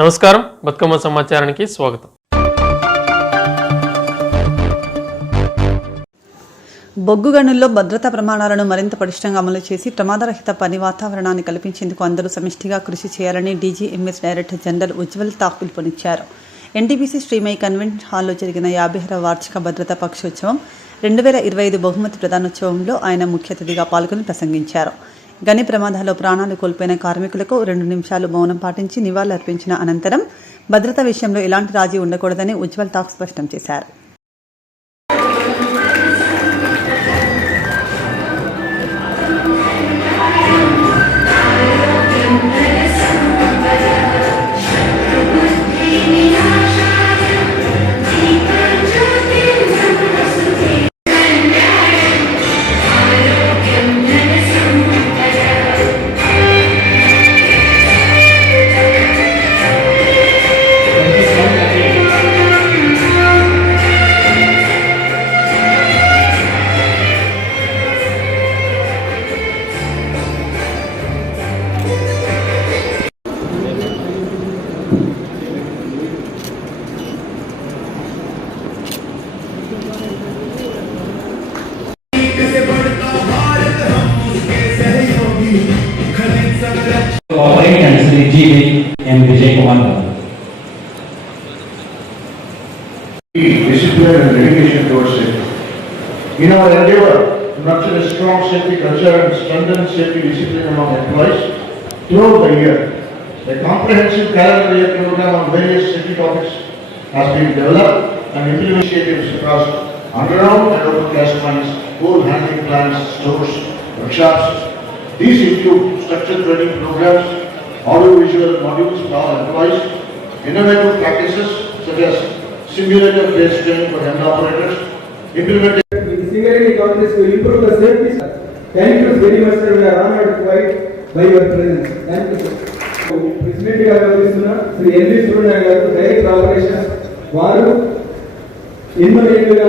నమస్కారం, బతుకమ్మ సమాచారానికి స్వాగతం. బొగ్గు గనుల్లో భద్రతా ప్రమాణాలను మరింత పటిష్టంగా అమలు చేసి ప్రమాదరహిత పని వాతావరణాన్ని కల్పించేందుకు అందరూ సమిష్టిగా కృషి చేయాలని డీజీఎంఎస్ డైరెక్టర్ జనరల్ ఉజ్వల్ తాక్ పిలుపునిచ్చారు. ఎన్టీపీసీ శ్రీమయి కన్వెన్షన్ హాల్లో జరిగిన 50వ వార్షిక భద్రతా పక్షోత్సవం 2025 బహుమతి ప్రదానోత్సవంలో ఆయన ముఖ్య అతిథిగా పాల్గొని ప్రసంగించారు. గని ప్రమాదాల్లో ప్రాణాలు కోల్పోయిన కార్మికులకు 2 నిమిషాలు మౌనం పాటించి నివాళులర్పించిన అనంతరం భద్రత విషయంలో ఎలాంటి రాజీ ఉండకూడదని ఉజ్వల్ తాక్ స్పష్టం చేశారు. and Sri G.V. and Vijay Kumar. Discipline and dedication towards safety. In our endeavor to nurture a strong safety culture and strengthen safety discipline among employees throughout the year, a comprehensive calendar year program on various safety topics has been developed and implemented initiatives across underground and open cast mines, coal handling plants, stores, workshops. These include structured training programs, audiovisual modules for our employees, innovative practices such as simulator-based training for hand operators, implementation. The Singareni Congress will improve the safety. Thank you very much, sir. We are honored quite by your presence. Thank you, sir. President Garu, Sri N.V. Surunaya Garu, Director Operations, వారు ఎన్నో ఏళ్ళుగా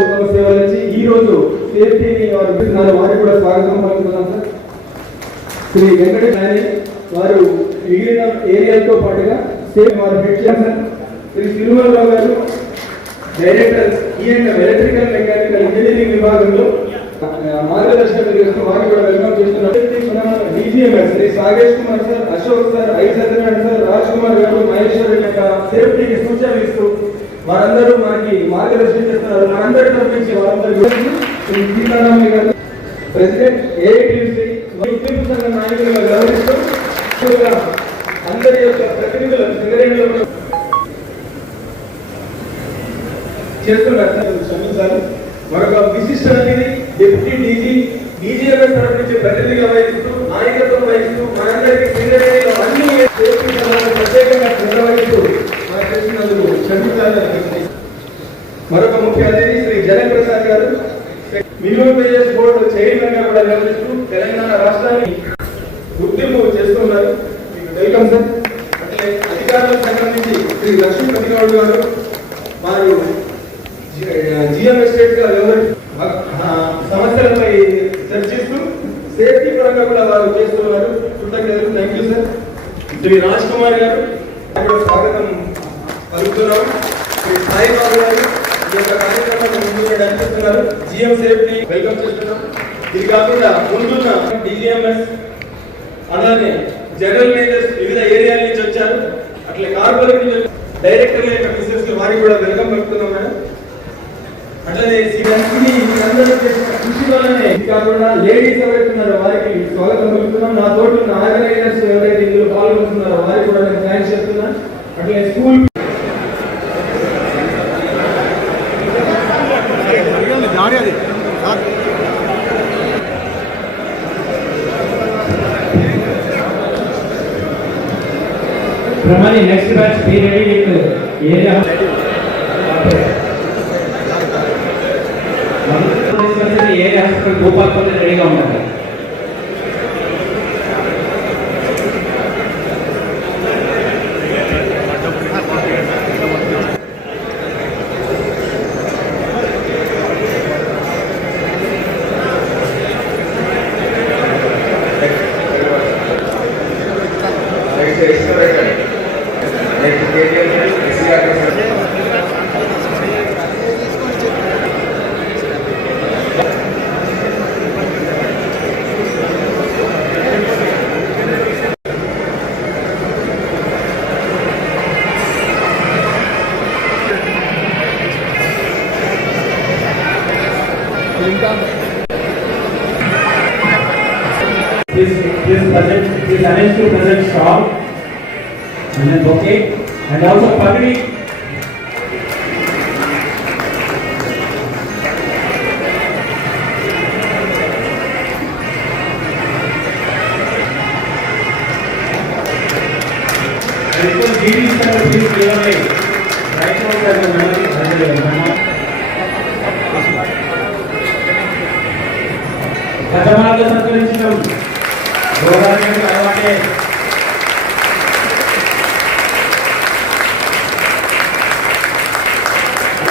ఉత్తమ సేవలు ఇచ్చి ఈ రోజు సేఫ్టీని వారు ఇస్తున్నారు. వారికి కూడా స్వాగతం పలుకుతున్నాం సార్. శ్రీ వెంకటేశ్వర వారు మిగిలిన ఏరియాలతో పాటుగా సేఫ్ వారు హెడ్ చేశారు. శ్రీ తిరుమలరావు గారు డైరెక్టర్ ఎలక్ట్రికల్ మెకానికల్ ఇంజనీరింగ్ విభాగంలో మార్గదర్శకత్వం చేస్తూ వారికి కూడా వెల్కమ్ చేస్తున్నారు. డీజీఎంఎస్ శ్రీ సాగేష్ Kumar sir, Ashok sir, I Satyanarayana sir, Raj Kumar గారు, మహేశ్వర్ యొక్క సేఫ్టీకి సూచనలు ఇస్తూ వారందరూ మనకి మార్గదర్శనం చేస్తున్నారు. మనందరి తరఫు వారందరూ శ్రీ సీతారామయ్య గారు ప్రెసిడెంట్ ఏఐటీసీ ఉద్యోగ సంఘ నాయకులుగా గౌరవిస్తూ అందరి యొక్క ప్రతినిధులను సింగరేణిలో చేస్తున్నారు. క్షమించాలి. మరొక విశిష్ట అతిథి డిప్యూటీ డీజీఎంఎస్ తరఫు నుంచి ప్రతినిధిగా వహిస్తూ నాయకత్వం వహిస్తూ మనందరికీ సింగరేణిలో అన్ని ప్రత్యేకంగా నిర్వహిస్తూ మనకు చేసినందుకు క్షమించాలని. మరొక ముఖ్య అతిథి శ్రీ జనక్ ప్రసాద్ గారు మినిమం వేజెస్ బోర్డు చైర్మన్ గా కూడా నిర్వహిస్తూ తెలంగాణ రాష్ట్రాన్ని గుర్తింపు చేస్తున్నారు. Welcome sir. అట్లే అధికారులకు సంబంధించి శ్రీ లక్ష్మీపతి గౌడ్ గారు వారు జిఎం ఎస్టేట్ గా సమస్యలపై చర్చిస్తూ సేఫ్టీ పరంగా కూడా వారు చేస్తున్నారు. కృతజ్ఞతలు. Thank you sir. Shri Raj Kumar గారు స్వాగతం పలుకుతున్నాం. శ్రీ సాయిబాబు గారు ఈ యొక్క కార్యక్రమాన్ని ముందుగా నడిపిస్తున్నారు. జిఎం సేఫ్టీ వెల్కమ్ చేస్తున్నాం. ఇది కాకుండా ముందున్న డీజీఎంఎస్ అలానే జనరల్ మేనేజర్స్ వివిధ ఏరియాల నుంచి వచ్చారు. అట్లే కార్పొరేట్ నుంచి డైరెక్టర్ల యొక్క మిసెస్ వారికి కూడా వెల్కమ్ పలుకుతున్నాం మేడం. అట్లనే అందరూ చేసిన కృషి వల్లనే ఇది కాకుండా లేడీస్ ఎవరైతున్నారో వారికి స్వాగతం పలుకుతున్నాం. నా తోటి ఉన్న ఆర్గనైజర్స్ ఎవరైతే ఇందులో పాల్గొంటున్నారో వారికి కూడా నేను థ్యాంక్స్ చెప్తున్నాను. అట్లే school Pramani, next batch be ready with area. area hospital Gopalpur ready ga unnadu. please arrange to present shawl and then bouquet and also pagdi. Request GD sir to please give away right now as a memory. గతమార్గ సంచరించడం గోదావరి అలవాటే.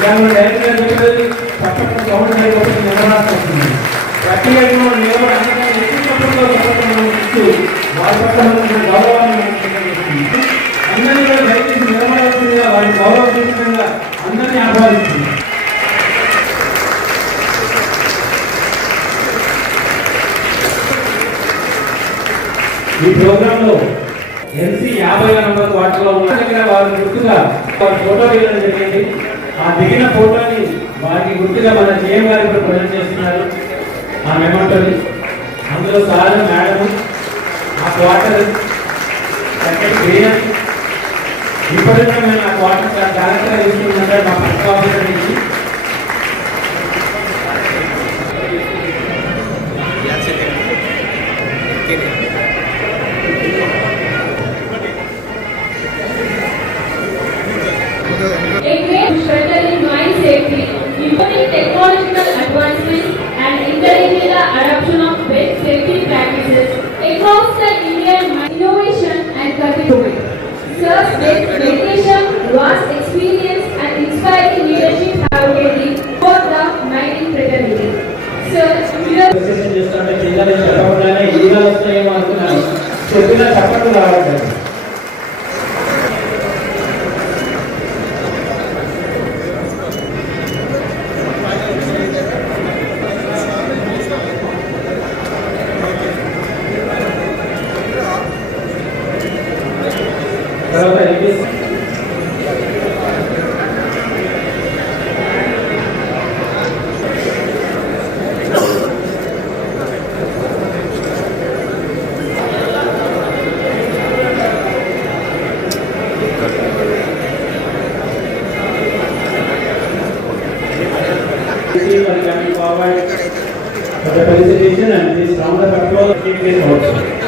డైరెక్ట్గా చెప్పేది తప్పకుండా government అయిపోతుంది నిలబడాల్సి ప్రత్యేకంగా నిలబడి ఎక్కువ ఇస్తూ వారి పట్ల గౌరవాన్ని అందరినీ కూడా దయచేసి నిలబడాల్సిందిగా వారి గౌరవపూర్వకంగా అందరినీ ఆహ్వానిస్తుంది. ఈ ప్రోగ్రామ్ లో NC 50 నంబర్ వాటిలో ఉన్న దగ్గర వారి గుర్తుగా వారి ఫోటో వేయడం జరిగింది. ఆ దిగిన ఫోటోని వారికి గుర్తుగా మన JM గారు ఇప్పుడు ప్రజెంట్ చేస్తున్నారు. ఆ మెమోటోని అందులో సార్ మేడం ఆ క్వార్టర్ సెకండ్ క్లియర్ ఇప్పటికే మేము ఆ క్వార్టర్ జాగ్రత్తగా తీసుకుంటుంటే మా పక్క ఆఫీసర్ నుంచి A great struggle in mine safety, improving technological advancements and encouraging the adoption of best safety practices across the Indian innovation and continuity. Sir's dedication, vast experience and inspiring leadership have made him for the mining fraternity. Sir, చేస్తుంటే పిల్లలు చెప్పకుండానే ఇలా వస్తాయేమో అనుకున్నాను. చెప్పిన చప్పట్లు రావట్లేదు. Coming forward for the felicitation and this round of applause keep this also.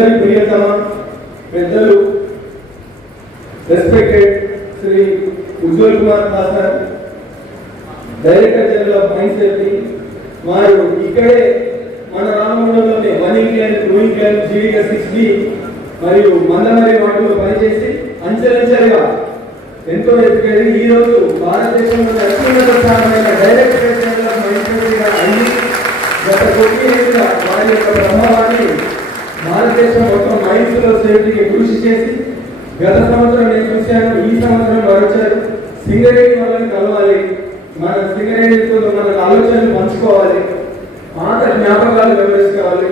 మనందరి ప్రియతమ పెద్దలు respected Shri Ujjwal Kumar Dasar, director general of mine safety, వారు ఇక్కడే మన రామగుండంలోనే 1 ఇండియన్ 2 ఇండియన్ జీవిగా 6G మరియు మందమరి వాటిలో పనిచేసి అంచెలంచెలుగా ఎంతో ఎదిగేది ఈ రోజు భారతదేశంలోని అత్యున్నత స్థానమైన డైరెక్టర్ జనరల్ ఆఫ్ మైన్ సేఫ్టీగా అయ్యి గత కొన్ని ఏళ్ళుగా వారి యొక్క ప్రభావాన్ని భారతదేశం మొత్తం మైన్స్ లో సేఫ్టీకి కృషి చేసి గత సంవత్సరం నేను చూశాను, ఈ సంవత్సరం వారు వచ్చారు. సింగరేణి వాళ్ళని కలవాలి, మన సింగరేణితో మన ఆలోచనలు పంచుకోవాలి, పాత జ్ఞాపకాలు వివరించుకోవాలి.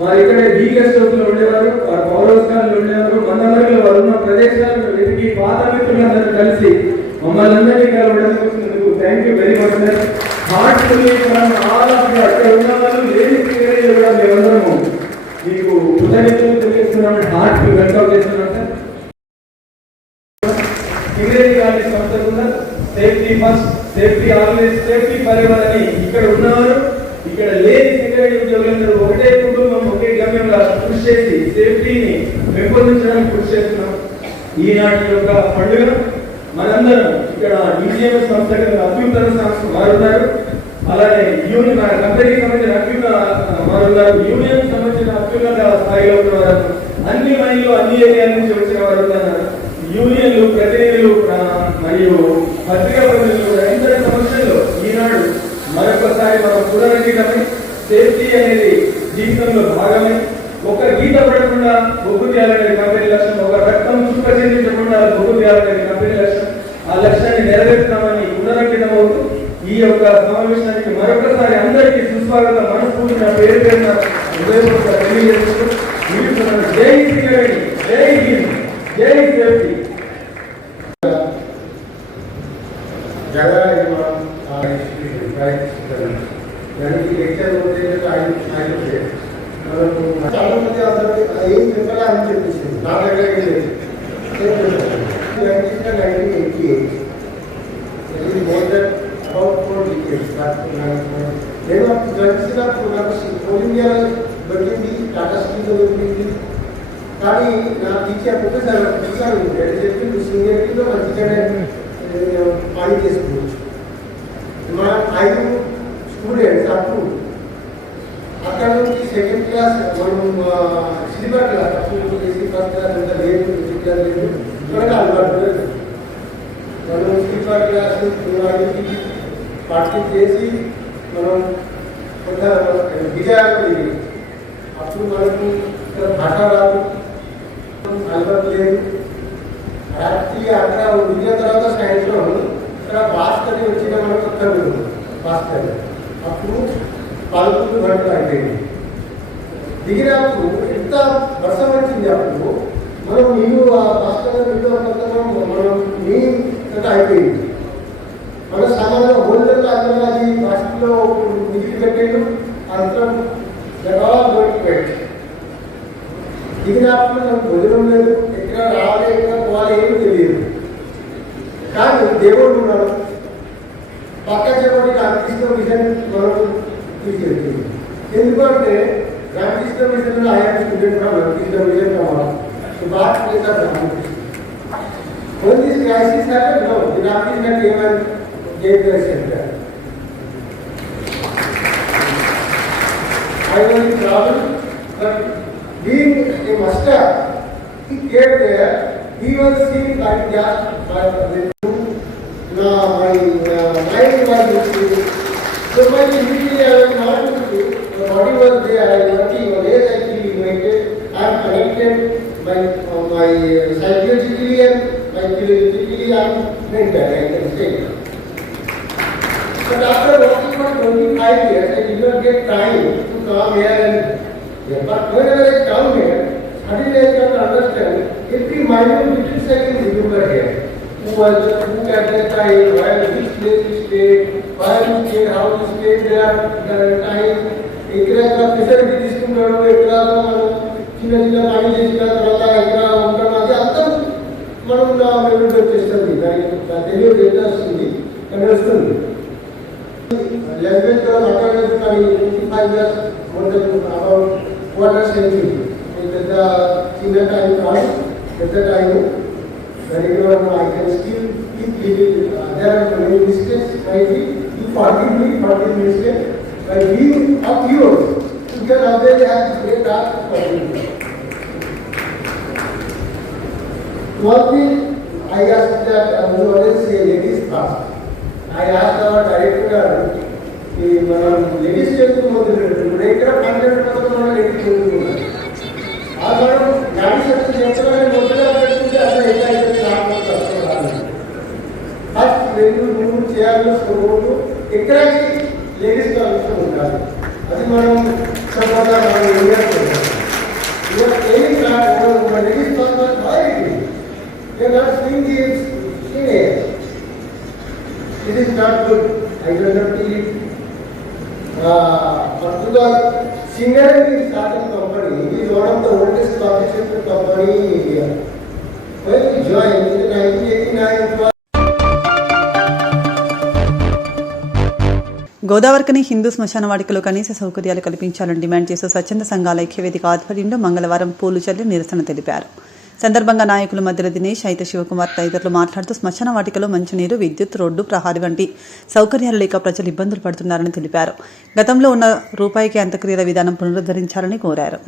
వారు ఇక్కడే గెస్ట్ హౌస్ లో ఉండేవారు, వారు పవర్ హౌస్ లో ఉండేవారు. మందమరిలో వారు ఉన్న ప్రదేశాలను వెతికి పాత మిత్రులందరూ కలిసి మమ్మల్ని అందరినీ కలవడానికి thank you very much sir. Heartfully all of you, అక్కడ ఉన్న వాళ్ళు లేని సింగరేణి కూడా మేమందరము మీకు కృతజ్ఞతలు తెలియజేస్తున్నాం, హార్ట్ఫుల్ వెల్కమ్ చేస్తున్నాం సార్. సింగరేణి గారి సంస్థ కూడా safety first, safety always, safety for ever అని ఇక్కడ ఉన్నవారు, ఇక్కడ లేని సింగరేణి ఉద్యోగులందరూ ఒకటే కుటుంబం ఒకే గమ్యంలో కృషి చేసి సేఫ్టీని పెంపొందించడానికి కృషి చేస్తున్నాం. ఈనాటి యొక్క పండుగ మనందరం ఇక్కడ DGMS సంస్థ అత్యున్నత సంస్థ మారున్నారు. అలానే యూనియన్ కంపెనీకి సంబంధించిన మారున్నారు, యూనియన్ సంబంధించిన అత్యున్నత స్థాయిలో ఉన్నవారు, అన్ని మైన్లు అన్ని ఏరియాల నుంచి వచ్చిన వారు ఉన్నారు. యూనియన్లు, ప్రతినిధులు మరియు పత్రికా ప్రతినిధులు అందరి సమస్యల్లో ఈనాడు మరొకసారి మనం పునరంకితమై సేఫ్టీ అనేది జీవితంలో భాగమే. ఒక గీత పడకుండా బొగ్గు తీయాలనే కంపెనీ లక్ష్యం, ఒక రక్తం చుక్క చెందించకుండా బొగ్గు తీయాలనే కంపెనీ లక్ష్యం, ఆ లక్ష్యాన్ని నెరవేర్చుతామని పునరంకితమవుతూ ఈ యొక్క సమావేశానికి మరొకసారి అందరికీ సుస్వాగతం మనస్ఫూర్తిగా పేరు పేరున హృదయపూర్వక తెలియజేస్తూ ముగిస్తున్నాను. జై సింగరేణి, జై హింద్, జై సేఫ్టీ. చాలా మంది అసలు ఏం చెప్పాలా అని చెప్పేసి నా దగ్గర లేదు. 1988 మోర్ దెన్ అబౌట్ 4 decades. నేను జరిగినప్పుడు నాకు కోల్ ఇండియా దొరికింది, టాటా స్టీల్ దొరికింది. కానీ నా టీచర్ ప్రొఫెసర్ చెప్పింది సింగరేణిలో మంచిగానే పని చేసుకోవచ్చు. మా 5 స్టూడెంట్స్ అప్పుడు అక్కడ నుంచి సెకండ్ క్లాస్ మనం సిల్వర్ క్లాస్ అప్పుడు చేసి ఫస్ట్ క్లాస్ అంతా లేదు, సెకండ్ క్లాస్ లేదు, మనకు అలవాటు లేదు. మనం సిల్వర్ క్లాస్ పార్టీ చేసి మనం కొంత విజయాలు. అప్పుడు మనకు ఇక్కడ భాష రాదు, అలవాటు లేదు. యాక్చువల్లీ అక్కడ విజయ తర్వాత సైన్స్లో ఇక్కడ భాస్కర్ వచ్చిన మనకు కొత్త భాస్కర్ అప్పుడు 11 గంటలు అయిపోయింది. దిగినప్పుడు ఎంత వర్షం వచ్చింది, అప్పుడు మనం నీళ్ళు ఆ భాస్కర్ మనం నీళ్ళు అయిపోయింది. మన సామాన్య హోల్డర్ అది భాస్కర్లో మిగిలి పెట్టాడు, అంతా దిగినప్పుడు నాకు భోజనం లేదు, ఎక్కడ రావాలి ఎక్కడ పోవాలి ఏమీ తెలియదు. కానీ దేవుడు ఉన్నాడు. పక్క చెప్పండి రామకృష్ణ మిషన్ మనం తీసుకెళ్తుంది. ఎందుకంటే రామకృష్ణ మిషన్ ఆయన స్టూడెంట్ రామకృష్ణ మిషన్ కావాలి. बात लेता Ramakrishna when this crisis happened, no, the Ramakrishna came and gave the center. I was in trouble, but being a master, he came there. He was seeing like just my mind was so my immediately I was not to do. The body was there. I was working always. I feel united. I am connected. My psychologically and psychologically I am mental, I can say. But after working for 25 years, I did not get time to come here and yeah. But whenever I come here, suddenly I can understand every minute details I can remember here. Who at that time, where, which place you stayed, where you stayed, how you stayed there, the time, ekra facility తీసుకున్నాడు, ekra చిన్న చిన్న పని చేసిన తర్వాత ఇక్కడ ఉంటాం, అది అంతా మనం మెమరీ వచ్చేస్తుంది. దానికి తెలియదు వస్తుంది అని వస్తుంది. లాంగ్వేజ్ కూడా మాట్లాడలేదు, కానీ 25 years more than about quarter century in పెద్ద చిన్న టైం కాదు, పెద్ద time. Very good. I can still keep living. There are many mistakes. Maybe you forgive me for this mistake. By being of yours, you can always have the great art to forgive me. One thing I asked that you always say ladies first. I asked our director, మనం ladies చేస్తూ మొదలు పెడుతున్నాం. ఇక్కడ 100% మనం ladies చేస్తున్నాం. ఆ మనం గాడి సెక్షన్ చేస్తున్నాం మొదలుగా పెట్టుకుంటే అసలు ఎక్కడైతే ఫస్ట్ రెండు మూడు చేయాల్సిన రోడ్లు ఎక్కడికి లేడీస్ అవసరం ఉండాలి. అది మనం సమాజంగా మనం ladies it is not good. I don't have to eat. Portugal Singareni starting company. It is one of the oldest construction company in India. When we joined in 1989, Godavarikhani Hindu శ్మశాన వాటికలో కనీస సౌకర్యాలు కల్పించాలని డిమాండ్ చేస్తూ స్వచ్ఛంద సంఘాల ఐక్యవేదిక ఆధ్వర్యంలో మంగళవారం పూలు చల్లి నిరసన తెలిపారు. సందర్భంగా నాయకుల మధ్యలో దినేష్, అయితే శివకుమార్ తదితరులు మాట్లాడుతూ శ్మశాన వాటికలో మంచినీరు, విద్యుత్, రోడ్డు, ప్రహారీ వంటి సౌకర్యాలు లేక ప్రజలు ఇబ్బందులు పడుతున్నారని తెలిపారు. గతంలో ఉన్న రూపాయికి అంత్యక్రియల విధానం పునరుద్ధరించాలని కోరారు.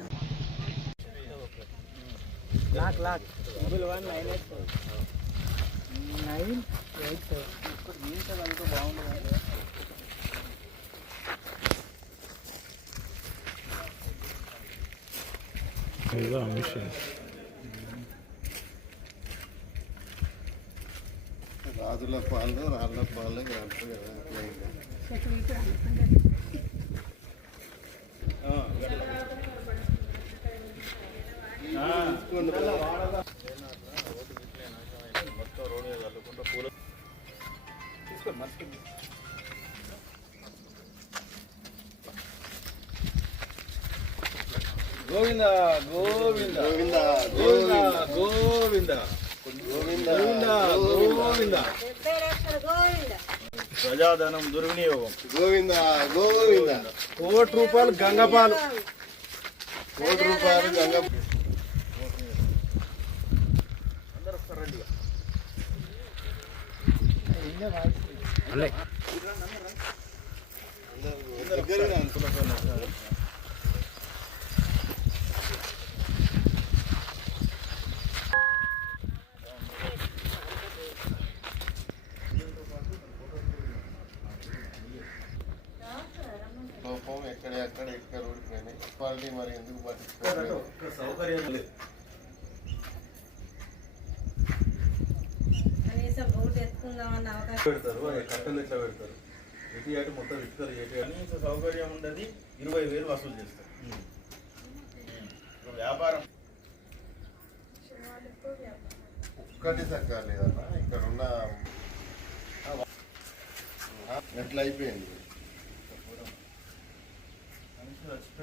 రాజుల పాలు రాళ్ళ పాలు గోవింద గోవింద గోవింద గోవింద గోవింద గోవింద గోవింద ప్రజాధనం దుర్వినియోగం గోవింద గోవింద ₹1 గంగపాలు ₹1 గంగ లోపం ఎక్కడ ఓడిపోయినాయి. క్వాలిటీ మరి ఎందుకు పట్టించుకోవాలి? సౌకర్యం లేదు. పెడతారు కట్టలు ఎట్లా పెడతారు? ఎటు అటు మొత్తం ఇస్తారు. కనీస సౌకర్యం ఉండదు. 20,000 వసూలు చేస్తారు. వ్యాపారం ఒక్కటి సక్కర్లేదన్నా. ఇక్కడ ఉన్న ఎట్లా అయిపోయింది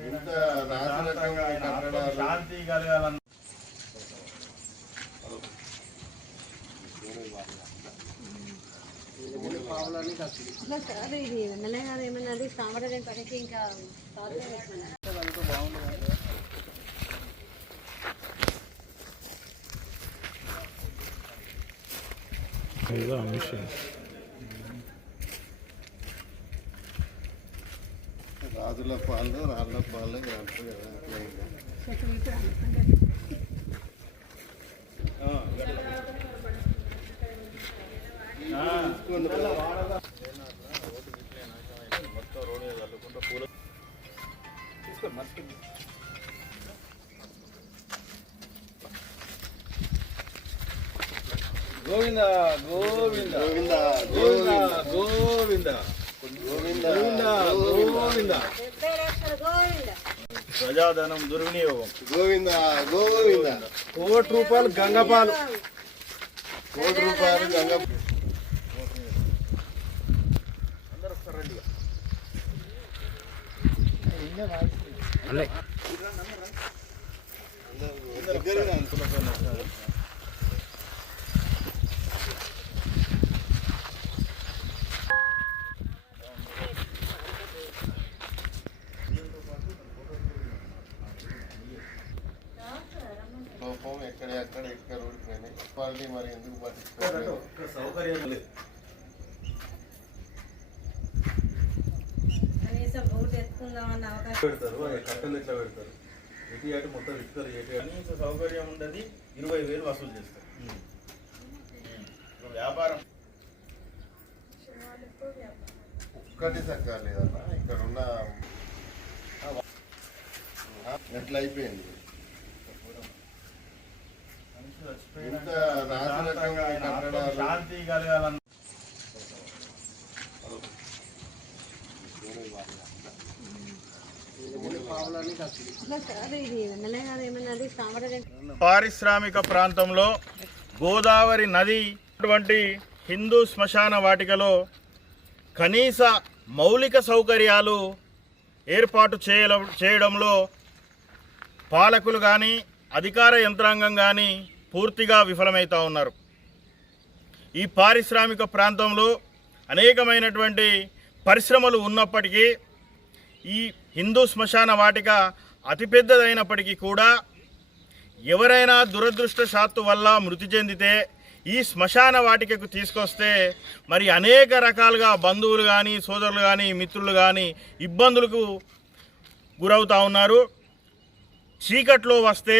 ఇంత నాశనకంగా కట్టడాలు. శాంతి కలగాలన్న ఇది ఎమ్మెల్యే గారు ఏమన్నది సాంబడే పనికి ఇంకా రాజుల పాలు రాళ్ళ పాలు గోవింద గోవింద గోవింద గోవింద గోవింద గోవింద గోవింద ప్రజాధనం దుర్వినియోగం. గోవింద గోవింద ₹1 గంగపాలు ₹1 గంగ చెప్పండి మరి ఎందుకు పట్టించుకోవాలి? సౌకర్యం లేదు. కనీసం బోట్ ఎత్తుకుందామన్న అవకాశం పెడతారు, అది కట్టలు ఎట్లా పెడతారు, ఎటు అటు మొత్తం ఇస్తారు, కనీస సౌకర్యం ఉండదు. 20,000 వసూలు చేస్తారు. వ్యాపారం ఒక్కటి సక్కర్లేదన్న, ఇక్కడ ఉన్న ఎట్లా అయిపోయింది ఇంత నాశనకంగా కట్టడాలు. శాంతి కలగాలన్న ఇది ఎమ్మెల్యే గారు ఏమన్నది తామరగంట పారిశ్రామిక ప్రాంతంలో గోదావరి నది అటువంటి హిందూ శ్మశాన వాటికలో కనీస మౌలిక సౌకర్యాలు ఏర్పాటు చేయడంలో పాలకులు కానీ అధికార యంత్రాంగం కానీ పూర్తిగా విఫలమవుతూ ఉన్నారు. ఈ పారిశ్రామిక ప్రాంతంలో అనేకమైనటువంటి పరిశ్రమలు ఉన్నప్పటికీ ఈ హిందూ శ్మశాన వాటిక అతిపెద్దదైనప్పటికీ కూడా ఎవరైనా దురదృష్టశాత్తు వల్ల మృతి చెందితే ఈ శ్మశాన వాటికకు తీసుకొస్తే మరి అనేక రకాలుగా బంధువులు కానీ సోదరులు కానీ మిత్రులు కానీ ఇబ్బందులకు గురవుతూ ఉన్నారు. చీకట్లో వస్తే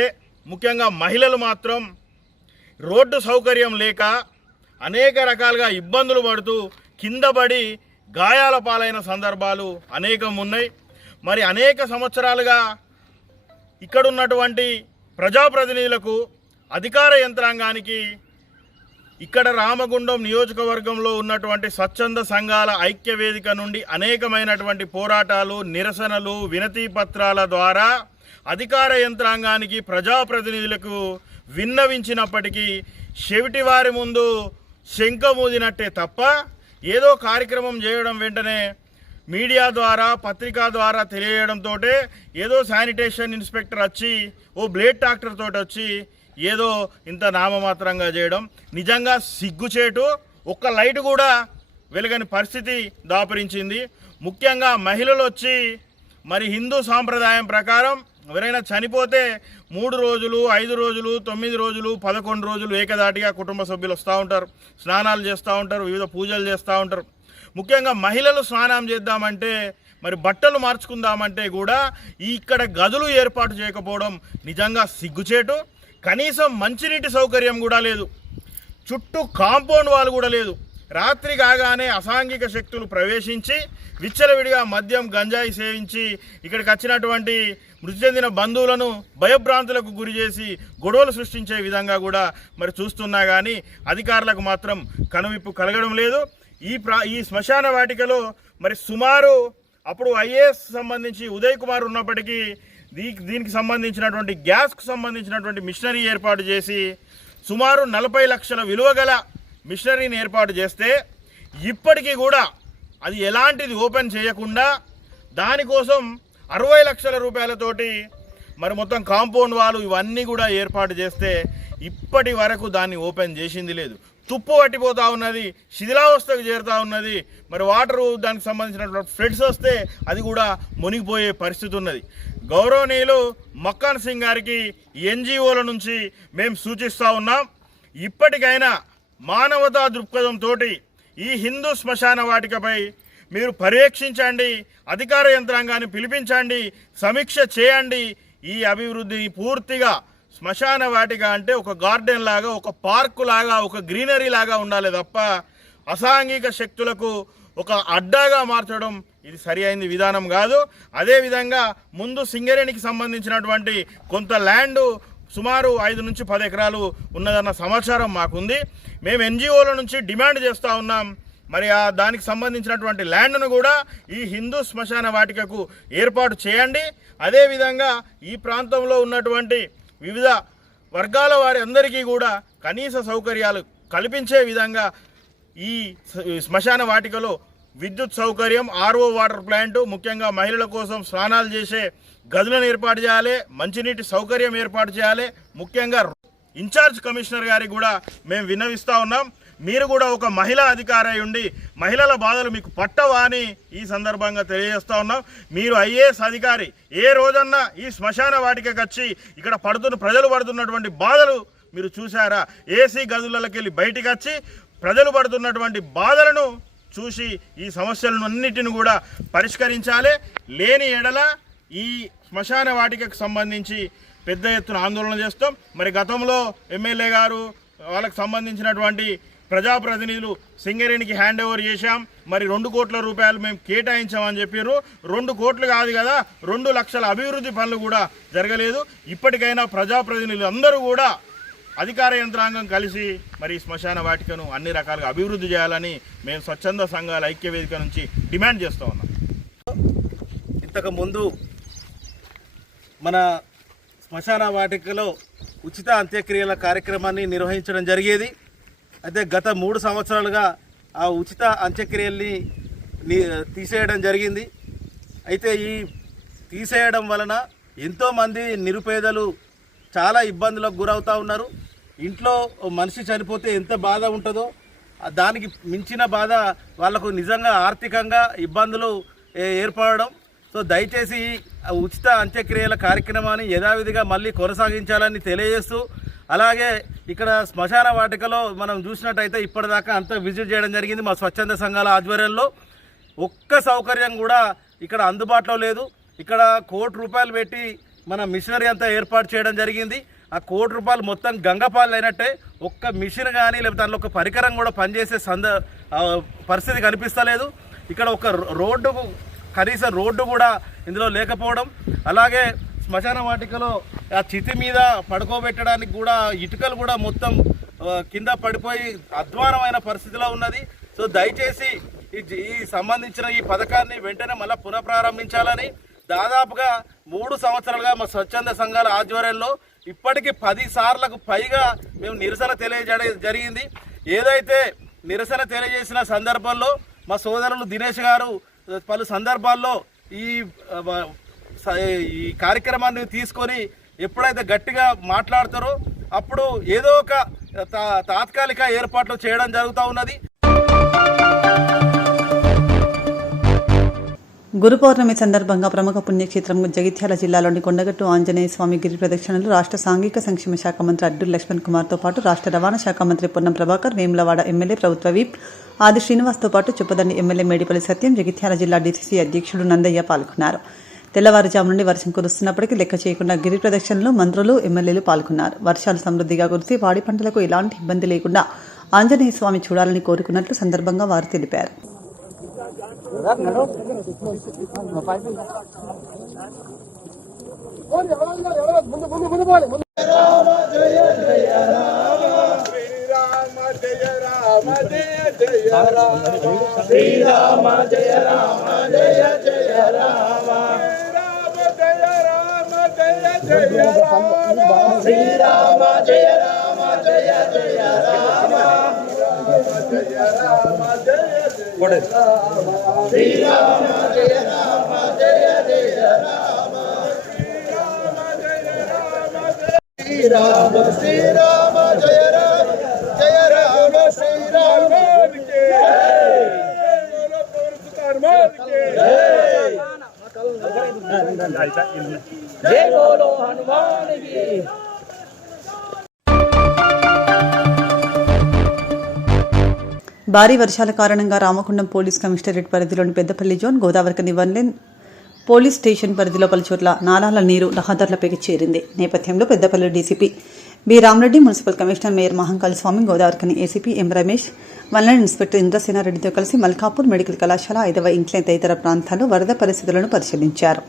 ముఖ్యంగా మహిళలు మాత్రం రోడ్డు సౌకర్యం లేక అనేక రకాలుగా ఇబ్బందులు పడుతూ కింద పడి గాయాల పాలైన సందర్భాలు అనేకం ఉన్నాయి. మరి అనేక సంవత్సరాలుగా ఇక్కడున్నటువంటి ప్రజాప్రతినిధులకు అధికార యంత్రాంగానికి ఇక్కడ రామగుండం నియోజకవర్గంలో ఉన్నటువంటి స్వచ్ఛంద సంఘాల ఐక్య వేదిక నుండి అనేకమైనటువంటి పోరాటాలు, నిరసనలు, వినతి పత్రాల ద్వారా అధికార యంత్రాంగానికి ప్రజాప్రతినిధులకు విన్నవించినప్పటికీ చెవిటివారి ముందు శంఖమూదినట్టే తప్ప ఏదో కార్యక్రమం చేయడం వెంటనే మీడియా ద్వారా పత్రికా ద్వారా తెలియడంతో ఏదో శానిటేషన్ ఇన్స్పెక్టర్ వచ్చి ఓ బ్లేడ్ డాక్టర్ తోటి వచ్చి ఏదో ఇంత నామమాత్రంగా చేయడం నిజంగా సిగ్గుచేటు. ఒక్క లైట్ కూడా వెలగని పరిస్థితి దాపరించింది. ముఖ్యంగా మహిళలు వచ్చి మరి హిందూ సాంప్రదాయం ప్రకారం ఎవరైనా చనిపోతే 3 రోజులు, 5 రోజులు, 9 రోజులు, 11 రోజులు ఏకదాటిగా కుటుంబ సభ్యులు వస్తూ ఉంటారు, స్నానాలు చేస్తూ ఉంటారు, వివిధ పూజలు చేస్తూ ఉంటారు. ముఖ్యంగా మహిళలు స్నానం చేద్దామంటే మరి బట్టలు మార్చుకుందామంటే కూడా ఇక్కడ గదులు ఏర్పాటు చేయకపోవడం నిజంగా సిగ్గుచేటు. కనీసం మంచినీటి సౌకర్యం కూడా లేదు, చుట్టూ కాంపౌండ్ వాల్ కూడా లేదు. రాత్రి కాగానే అసాంఘిక శక్తులు ప్రవేశించి విచ్చలవిడిగా మద్యం గంజాయి సేవించి ఇక్కడికి వచ్చినటువంటి మృతి చెందిన బంధువులను భయభ్రాంతులకు గురి చేసి గొడవలు సృష్టించే విధంగా కూడా మరి చూస్తున్నా కానీ అధికారులకు మాత్రం కనువిప్పు కలగడం లేదు. ఈ శ్మశాన వాటికలో మరి సుమారు అప్పుడు ఐఏఎస్ సంబంధించి ఉదయ్ కుమార్ ఉన్నప్పటికీ దీనికి సంబంధించినటువంటి గ్యాస్కు సంబంధించినటువంటి మిషనరీ ఏర్పాటు చేసి సుమారు 40 లక్షల విలువ గల మిషనరీని ఏర్పాటు చేస్తే ఇప్పటికీ కూడా అది ఎలాంటిది ఓపెన్ చేయకుండా దానికోసం 60 లక్షల రూపాయలతోటి మరి మొత్తం కాంపౌండ్ వాళ్ళు ఇవన్నీ కూడా ఏర్పాటు చేస్తే ఇప్పటి వరకు దాన్ని ఓపెన్ చేసింది లేదు. తుప్పు పట్టిపోతూ ఉన్నది, శిథిలావస్థకు చేరుతూ ఉన్నది. మరి వాటరు దానికి సంబంధించినటువంటి ఫ్లడ్స్ వస్తే అది కూడా మునిగిపోయే పరిస్థితి ఉన్నది. గౌరవనీయులు మక్కాన్ సింగ్ గారికి ఎన్జిఓల నుంచి మేము సూచిస్తూ ఉన్నాం, ఇప్పటికైనా మానవతా దృక్పథంతో ఈ హిందూ శ్మశాన వాటికపై మీరు పర్యవేక్షించండి, అధికార యంత్రాంగాన్ని పిలిపించండి, సమీక్ష చేయండి. ఈ అభివృద్ధిని పూర్తిగా శ్మశాన వాటిక అంటే ఒక గార్డెన్ లాగా, ఒక పార్కు లాగా, ఒక గ్రీనరీ లాగా ఉండాలి తప్ప అసాంఘిక శక్తులకు ఒక అడ్డాగా మార్చడం ఇది సరి అయిన విధానం కాదు. అదేవిధంగా ముందు సింగరేణికి సంబంధించినటువంటి కొంత ల్యాండ్ సుమారు 5 నుంచి 10 ఎకరాలు ఉన్నదన్న సమాచారం మాకుంది. మేము ఎన్జిఓల నుంచి డిమాండ్ చేస్తూ ఉన్నాం, మరి దానికి సంబంధించినటువంటి ల్యాండ్ను కూడా ఈ హిందూ శ్మశాన వాటికకు ఏర్పాటు చేయండి. అదేవిధంగా ఈ ప్రాంతంలో ఉన్నటువంటి వివిధ వర్గాల వారి అందరికీ కూడా కనీస సౌకర్యాలు కల్పించే విధంగా ఈ శ్మశాన వాటికలో విద్యుత్ సౌకర్యం, ఆర్ఓ వాటర్ ప్లాంటు, ముఖ్యంగా మహిళల కోసం స్నానాలు చేసే గదులను ఏర్పాటు చేయాలి, మంచినీటి సౌకర్యం ఏర్పాటు చేయాలి. ముఖ్యంగా ఇన్ఛార్జ్ కమిషనర్ గారికి కూడా మేము విన్నవిస్తూ ఉన్నాం, మీరు కూడా ఒక మహిళా అధికారి ఉండి మహిళల బాధలు మీకు పట్టవా అని ఈ సందర్భంగా తెలియజేస్తూ ఉన్నాం. మీరు ఐఏఎస్ అధికారి ఏ రోజన్నా ఈ శ్మశాన వాటికకి వచ్చి ఇక్కడ ప్రజలు పడుతున్నటువంటి బాధలు మీరు చూసారా? ఏసీ గదులకి వెళ్ళి బయటికి వచ్చి ప్రజలు పడుతున్నటువంటి బాధలను చూసి ఈ సమస్యలను అన్నిటిని కూడా పరిష్కరించాలి. లేని ఎడల ఈ శ్మశాన వాటికకు సంబంధించి పెద్ద ఎత్తున ఆందోళన చేస్తాం. మరి గతంలో ఎమ్మెల్యే గారు వాళ్ళకు సంబంధించినటువంటి ప్రజాప్రతినిధులు సింగరేణికి హ్యాండ్ ఓవర్ చేశాం, మరి 2 కోట్ల రూపాయలు మేము కేటాయించామని చెప్పారు. 2 కోట్లు కాదు కదా, 2 లక్షల అభివృద్ధి పనులు కూడా జరగలేదు. ఇప్పటికైనా ప్రజాప్రతినిధులు అందరూ కూడా అధికార యంత్రాంగం కలిసి మరి శ్మశాన వాటికను అన్ని రకాలుగా అభివృద్ధి చేయాలని మేము స్వచ్ఛంద సంఘాల ఐక్యవేదిక నుంచి డిమాండ్ చేస్తూ ఉన్నాం. ఇంతకుముందు మన శ్మశాన వాటికలో ఉచిత అంత్యక్రియల కార్యక్రమాన్ని నిర్వహించడం జరిగేది. అయితే గత 3 సంవత్సరాలుగా ఆ ఉచిత అంత్యక్రియల్ని తీసేయడం జరిగింది. అయితే ఈ తీసేయడం వలన ఎంతోమంది నిరుపేదలు చాలా ఇబ్బందులకు గురవుతూ ఉన్నారు. ఇంట్లో మనిషి చనిపోతే ఎంత బాధ ఉంటుందో దానికి మించిన బాధ వాళ్ళకు నిజంగా ఆర్థికంగా ఇబ్బందులు ఏర్పడడం. సో దయచేసి ఉచిత అంత్యక్రియల కార్యక్రమాన్ని యథావిధిగా మళ్ళీ కొనసాగించాలని తెలియజేస్తూ, అలాగే ఇక్కడ శ్మశాన వాటికలో మనం చూసినట్టయితే ఇప్పటిదాకా అంతా విజిట్ చేయడం జరిగింది. మా స్వచ్ఛంద సంఘాల ఆధ్వర్యంలో ఒక్క సౌకర్యం కూడా ఇక్కడ అందుబాటులో లేదు. ఇక్కడ ₹1 కోటి పెట్టి మన మిషనరీ అంతా ఏర్పాటు చేయడం జరిగింది. ఆ ₹1 కోటి మొత్తం గంగపాలు అయినట్టే. ఒక్క మిషన్ కానీ లేకపోతే దానిలో ఒక పరికరం కూడా పనిచేసే పరిస్థితి కనిపిస్తలేదు. ఇక్కడ ఒక రోడ్డు, కనీసం రోడ్డు కూడా ఇందులో లేకపోవడం, అలాగే శ్మశాన వాటికలో ఆ చితి మీద పడుకోబెట్టడానికి కూడా ఇటుకలు కూడా మొత్తం కింద పడిపోయి అధ్వానమైన పరిస్థితిలో ఉన్నది. సో దయచేసి ఈ సంబంధించిన ఈ పథకాన్ని వెంటనే మళ్ళీ పునఃప్రారంభించాలని, దాదాపుగా 3 సంవత్సరాలుగా మా స్వచ్ఛంద సంఘాల ఆధ్వర్యంలో ఇప్పటికీ 10 సార్లకు పైగా మేము నిరసన తెలియజేయడం జరిగింది. ఏదైతే నిరసన తెలియజేసిన సందర్భంలో మా సోదరులు దినేష్ గారు పలు సందర్భాల్లో ఈ కార్యక్రమాన్ని తీసుకొని ఎప్పుడైతే గట్టిగా మాట్లాడతారో అప్పుడు ఏదో ఒక తాత్కాలిక ఏర్పాట్లు చేయడం జరుగుతూ ఉన్నది. గురు పౌర్ణమి సందర్భంగా ప్రముఖ పుణ్యక్షేత్రం జగిత్యాల జిల్లాలోని కొండగట్టు ఆంజనేయ స్వామి గిరి ప్రదక్షిణలు రాష్ట్ర సాంఘిక సంక్షేమ శాఖ మంత్రి అడ్డూరి లక్ష్మణ్ కుమార్తో పాటు రాష్ట్ర రవాణా శాఖ మంత్రి పొన్నం ప్రభాకర్, వేములవాడ ఎమ్మెల్యే ప్రభుత్వ విప్ ఆది శ్రీనివాస్తో పాటు చొప్పదండి ఎమ్మెల్యే మేడిపల్లి సత్యం, జగిత్యాల జిల్లా డీసీసీ అధ్యక్షుడు నందయ్య పాల్గొన్నారు. తెల్లవారుజాము నుండి వర్షం కురుస్తున్నప్పటికీ లెక్క చేయకుండా గిరి ప్రదక్షిణలో మంత్రులు, ఎమ్మెల్యేలు పాల్గొన్నారు. వర్షాలు సమృద్ధిగా కురిసి పాడి పంటలకు ఎలాంటి ఇబ్బంది లేకుండా ఆంజనేయ స్వామి చూడాలని కోరుకున్నట్లు సందర్భంగా వారు తెలిపారు. భారీ వర్షాల కారణంగా రామగుండం పోలీస్ కమిషనరేట్ పరిధిలోని Peddapalli zone, Godavarikhani 1 lane police station పరిధిలో పలుచోట్ల నాలాల నీరు రహదారులపైకి చేరింది. నేపథ్యంలో Peddapalli DCP B Ramareddy, municipal commissioner mayor Mahankala Swamy, Godavarikhani ACP M Ramesh, 1 line inspector ఇంద్రసేనారెడ్డితో కలిసి మల్కాపూర్ మెడికల్ కళాశాల, 5వ ఇంక్లైన్ తదితర ప్రాంతాల్లో వరద పరిస్థితులను పరిశీలించారు.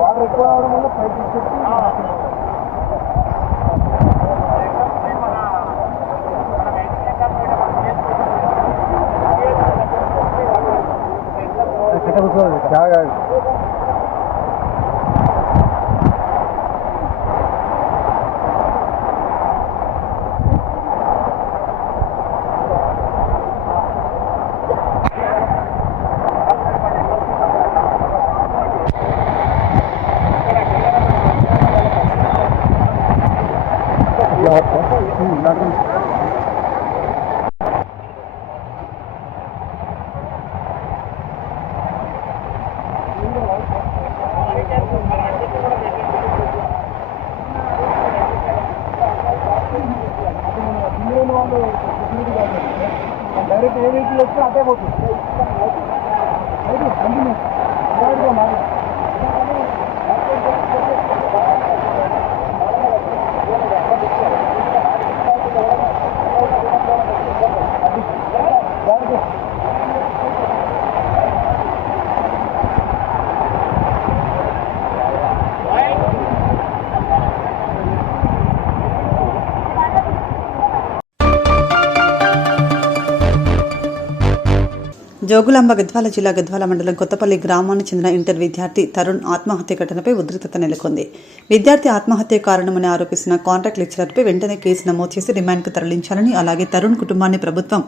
వాటర్ ఎక్కువ అవడం వల్ల పైకి డైరెక్ట్ ఏ వెహికల్ వస్తే అటే పోతుంది. జోగులాంబ గద్వాల జిల్లా గద్వాల మండలం కొత్తపల్లి గ్రామానికి చెందిన ఇంటర్ విద్యార్థి తరుణ్ ఆత్మహత్య ఘటనపై ఉద్రిక్తత నెలకొంది. విద్యార్థి ఆత్మహత్య కారణమని ఆరోపిస్తున్న కాంట్రాక్ట్ లెక్చరర్పై వెంటనే కేసు నమోదు చేసి రిమాండ్కు తరలించాలని, అలాగే తరుణ్ కుటుంబాన్ని ప్రభుత్వం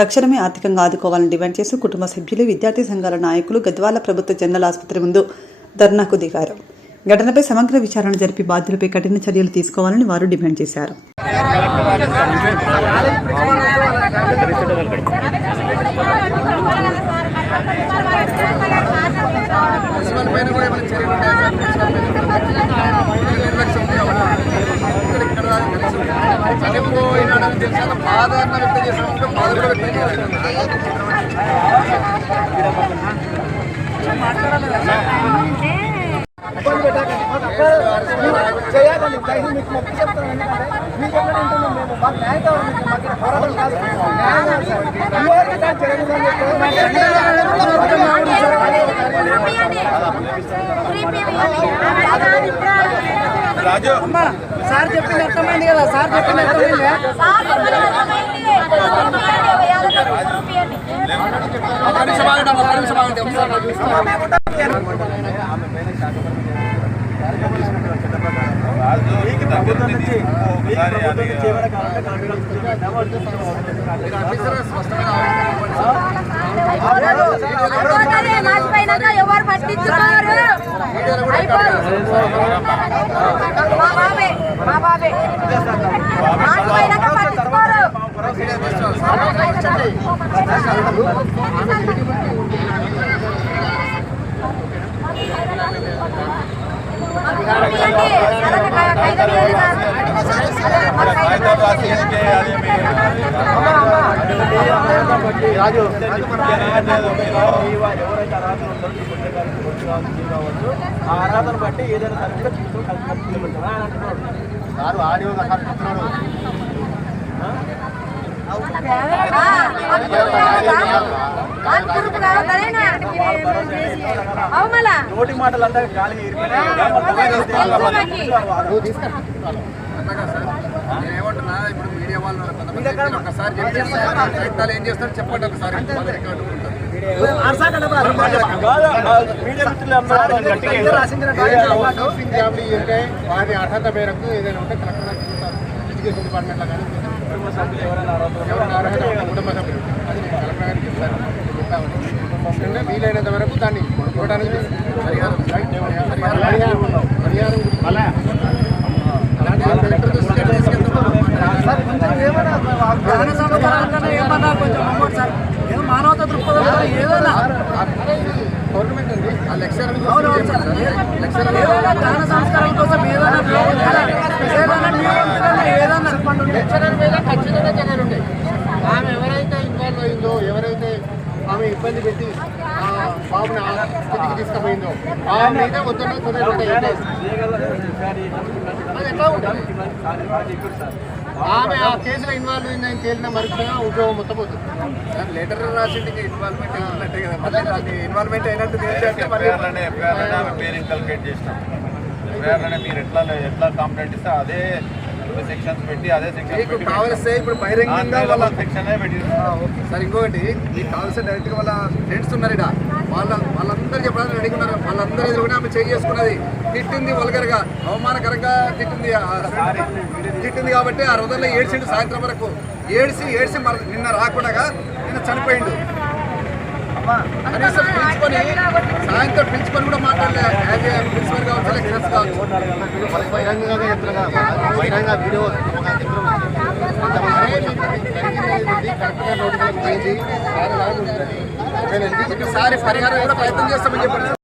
తక్షణమే ఆర్థికంగా ఆదుకోవాలని డిమాండ్ చేస్తూ కుటుంబ సభ్యులు, విద్యార్థి సంఘాల నాయకులు గద్వాల ప్రభుత్వ జనరల్ ఆసుపత్రి ముందు ధర్నాకు దిగారు. ఘటనపై సమగ్ర విచారణ జరిపి బాధ్యులపై కఠిన చర్యలు తీసుకోవాలని వారు డిమాండ్ చేశారు. ఆదరణ వ్యక్తం చేసినట్టు బాధ కూడా వ్యక్తం చేయాలి. మీకు మొక్కి చెప్తాను, ఎందుకంటే మీకు ఎక్కడ ఉంటుంది మేము మాకు న్యాయం కావాలి. మాకు పోరాటం కాదు, రాజు సార్ చెప్పింది అర్థమైంది కదా, సార్ చెప్పింది అర్థమైంది. ఎవరు పట్టించుకోరు. మా బాబే పట్టించుకోరు. రాజు ఆ ఆరాధన బట్టి ఏదైనా సరిగ్గా సార్ ఆడియో నోటి మాటలంతా గాలి ఏమంటున్నా ఇప్పుడు మీడియా వాళ్ళు ఒకసారి ఏం చేస్తారు చెప్పండి ఒకసారి. వారి అర్హత మేరకు ఏదైనా ఉంటే కలెక్టర్ ఎడ్యుకేషన్ డిపార్ట్మెంట్లో కానీ కుటుంబ సభ్యులు అది నేను కలెక్టర్ గారికి చెప్తాను. అంటే వీలైనంత వరకు దాన్ని కొనుక్కోవడానికి మానవత దృక్పథం ఏదైనా గవర్నమెంట్ అండి ఆ లెక్చర్ జ్ఞాన సంస్కారం కోసం ఏదైనా లెక్చరర్ మీద ఖచ్చితంగా చర్యలు ఉంటాయి. ఆమె ఎవరైతే ఇన్వాల్వ్ అయిందో, ఎవరైతే ఆమె ఇబ్బంది పెట్టి బాబుని ఆ స్థితికి తీసుకుపోయిందో ఆమె మీద వద్దున్న చర్యలు ఉంటాయి. అది ఎట్లా ఉంటుంది? ఆమె ఆ కేసులో ఇన్వాల్వ్ అయిందని తేలిన మరుక్షణంగా ఉద్యోగం మొత్తం పోతుంది. లెటర్ రాసింటికి ఇన్వాల్వ్మెంట్ అయినట్టే కదా, మళ్ళీ దాన్ని ఇన్వాల్వ్మెంట్ అయినట్టు పేరు ఇన్కల్కేట్ చేసినాం. మీరు ఎట్లా కంప్లైంట్ ఇస్తే అదే సెక్షన్స్ పెట్టి అదే మీకు కావలిస్తే ఇప్పుడు బహిరంగంగా వాళ్ళ సెక్షన్ పెట్టి ఓకే సార్. ఇంకొకటి మీకు కావాల్సిన డైరెక్ట్గా వాళ్ళ ఫ్రెండ్స్ ఉన్నారు ఇక్కడ, వాళ్ళందరూ చెప్పడానికి రెడీగా ఉన్నారు. వాళ్ళందరూ ఎదురుగా ఆమె చేసుకున్నది, తిట్టింది, వల్గర్గా అవమానకరంగా తిట్టింది కాబట్టి ఆ రోజుల్లో ఏడ్చిండు సాయంత్రం వరకు. ఏడ్చి నిన్న రాకుండా నిన్న చనిపోయిండు. కనీసం పిలుచుకొని సాయంత్రం పిలుచుకొని కూడా మాట్లాడలే. యాజ్ ఏ ప్రిన్సిపల్ కావచ్చు, లెక్చరర్స్ కావచ్చు. ఒకసారి పరిహారం కూడా ప్రయత్నం చేస్తామని చెప్పారు.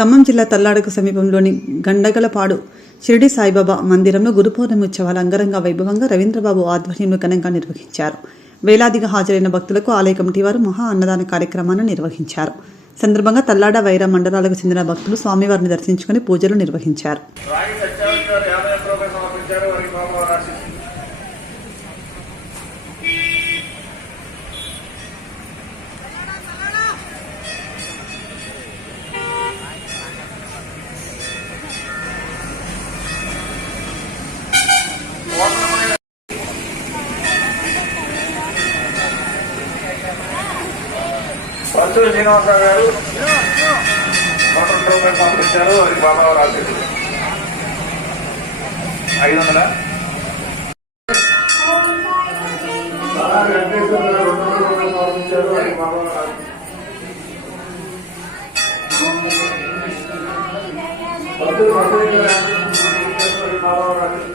ఖమ్మం జిల్లా తల్లాడకు సమీపంలోని గండగలపాడు షిరిడి సాయిబాబా మందిరంలో గురు పౌర్ణమి ఉత్సవాలు అంగరంగ వైభవంగా రవీంద్రబాబు ఆధ్వర్యంలో ఘనంగా నిర్వహించారు. వేలాదిగా హాజరైన భక్తులకు ఆలయ కమిటీ వారు మహా అన్నదాన కార్యక్రమాన్ని నిర్వహించారు. సందర్భంగా తల్లాడ వైర మండలాలకు చెందిన భక్తులు స్వామివారిని దర్శించుకుని పూజలు నిర్వహించారు. పంతులు శ్రీనివాసరావు గారు 100 రూపాయలు పంపించారు. అది బాబా రాసేది 500. వెంకటేశ్వర గారు 200 రూపాయలు పంపించారు. అది బాబా రాసేది. పంతులు బాబా రాసేది.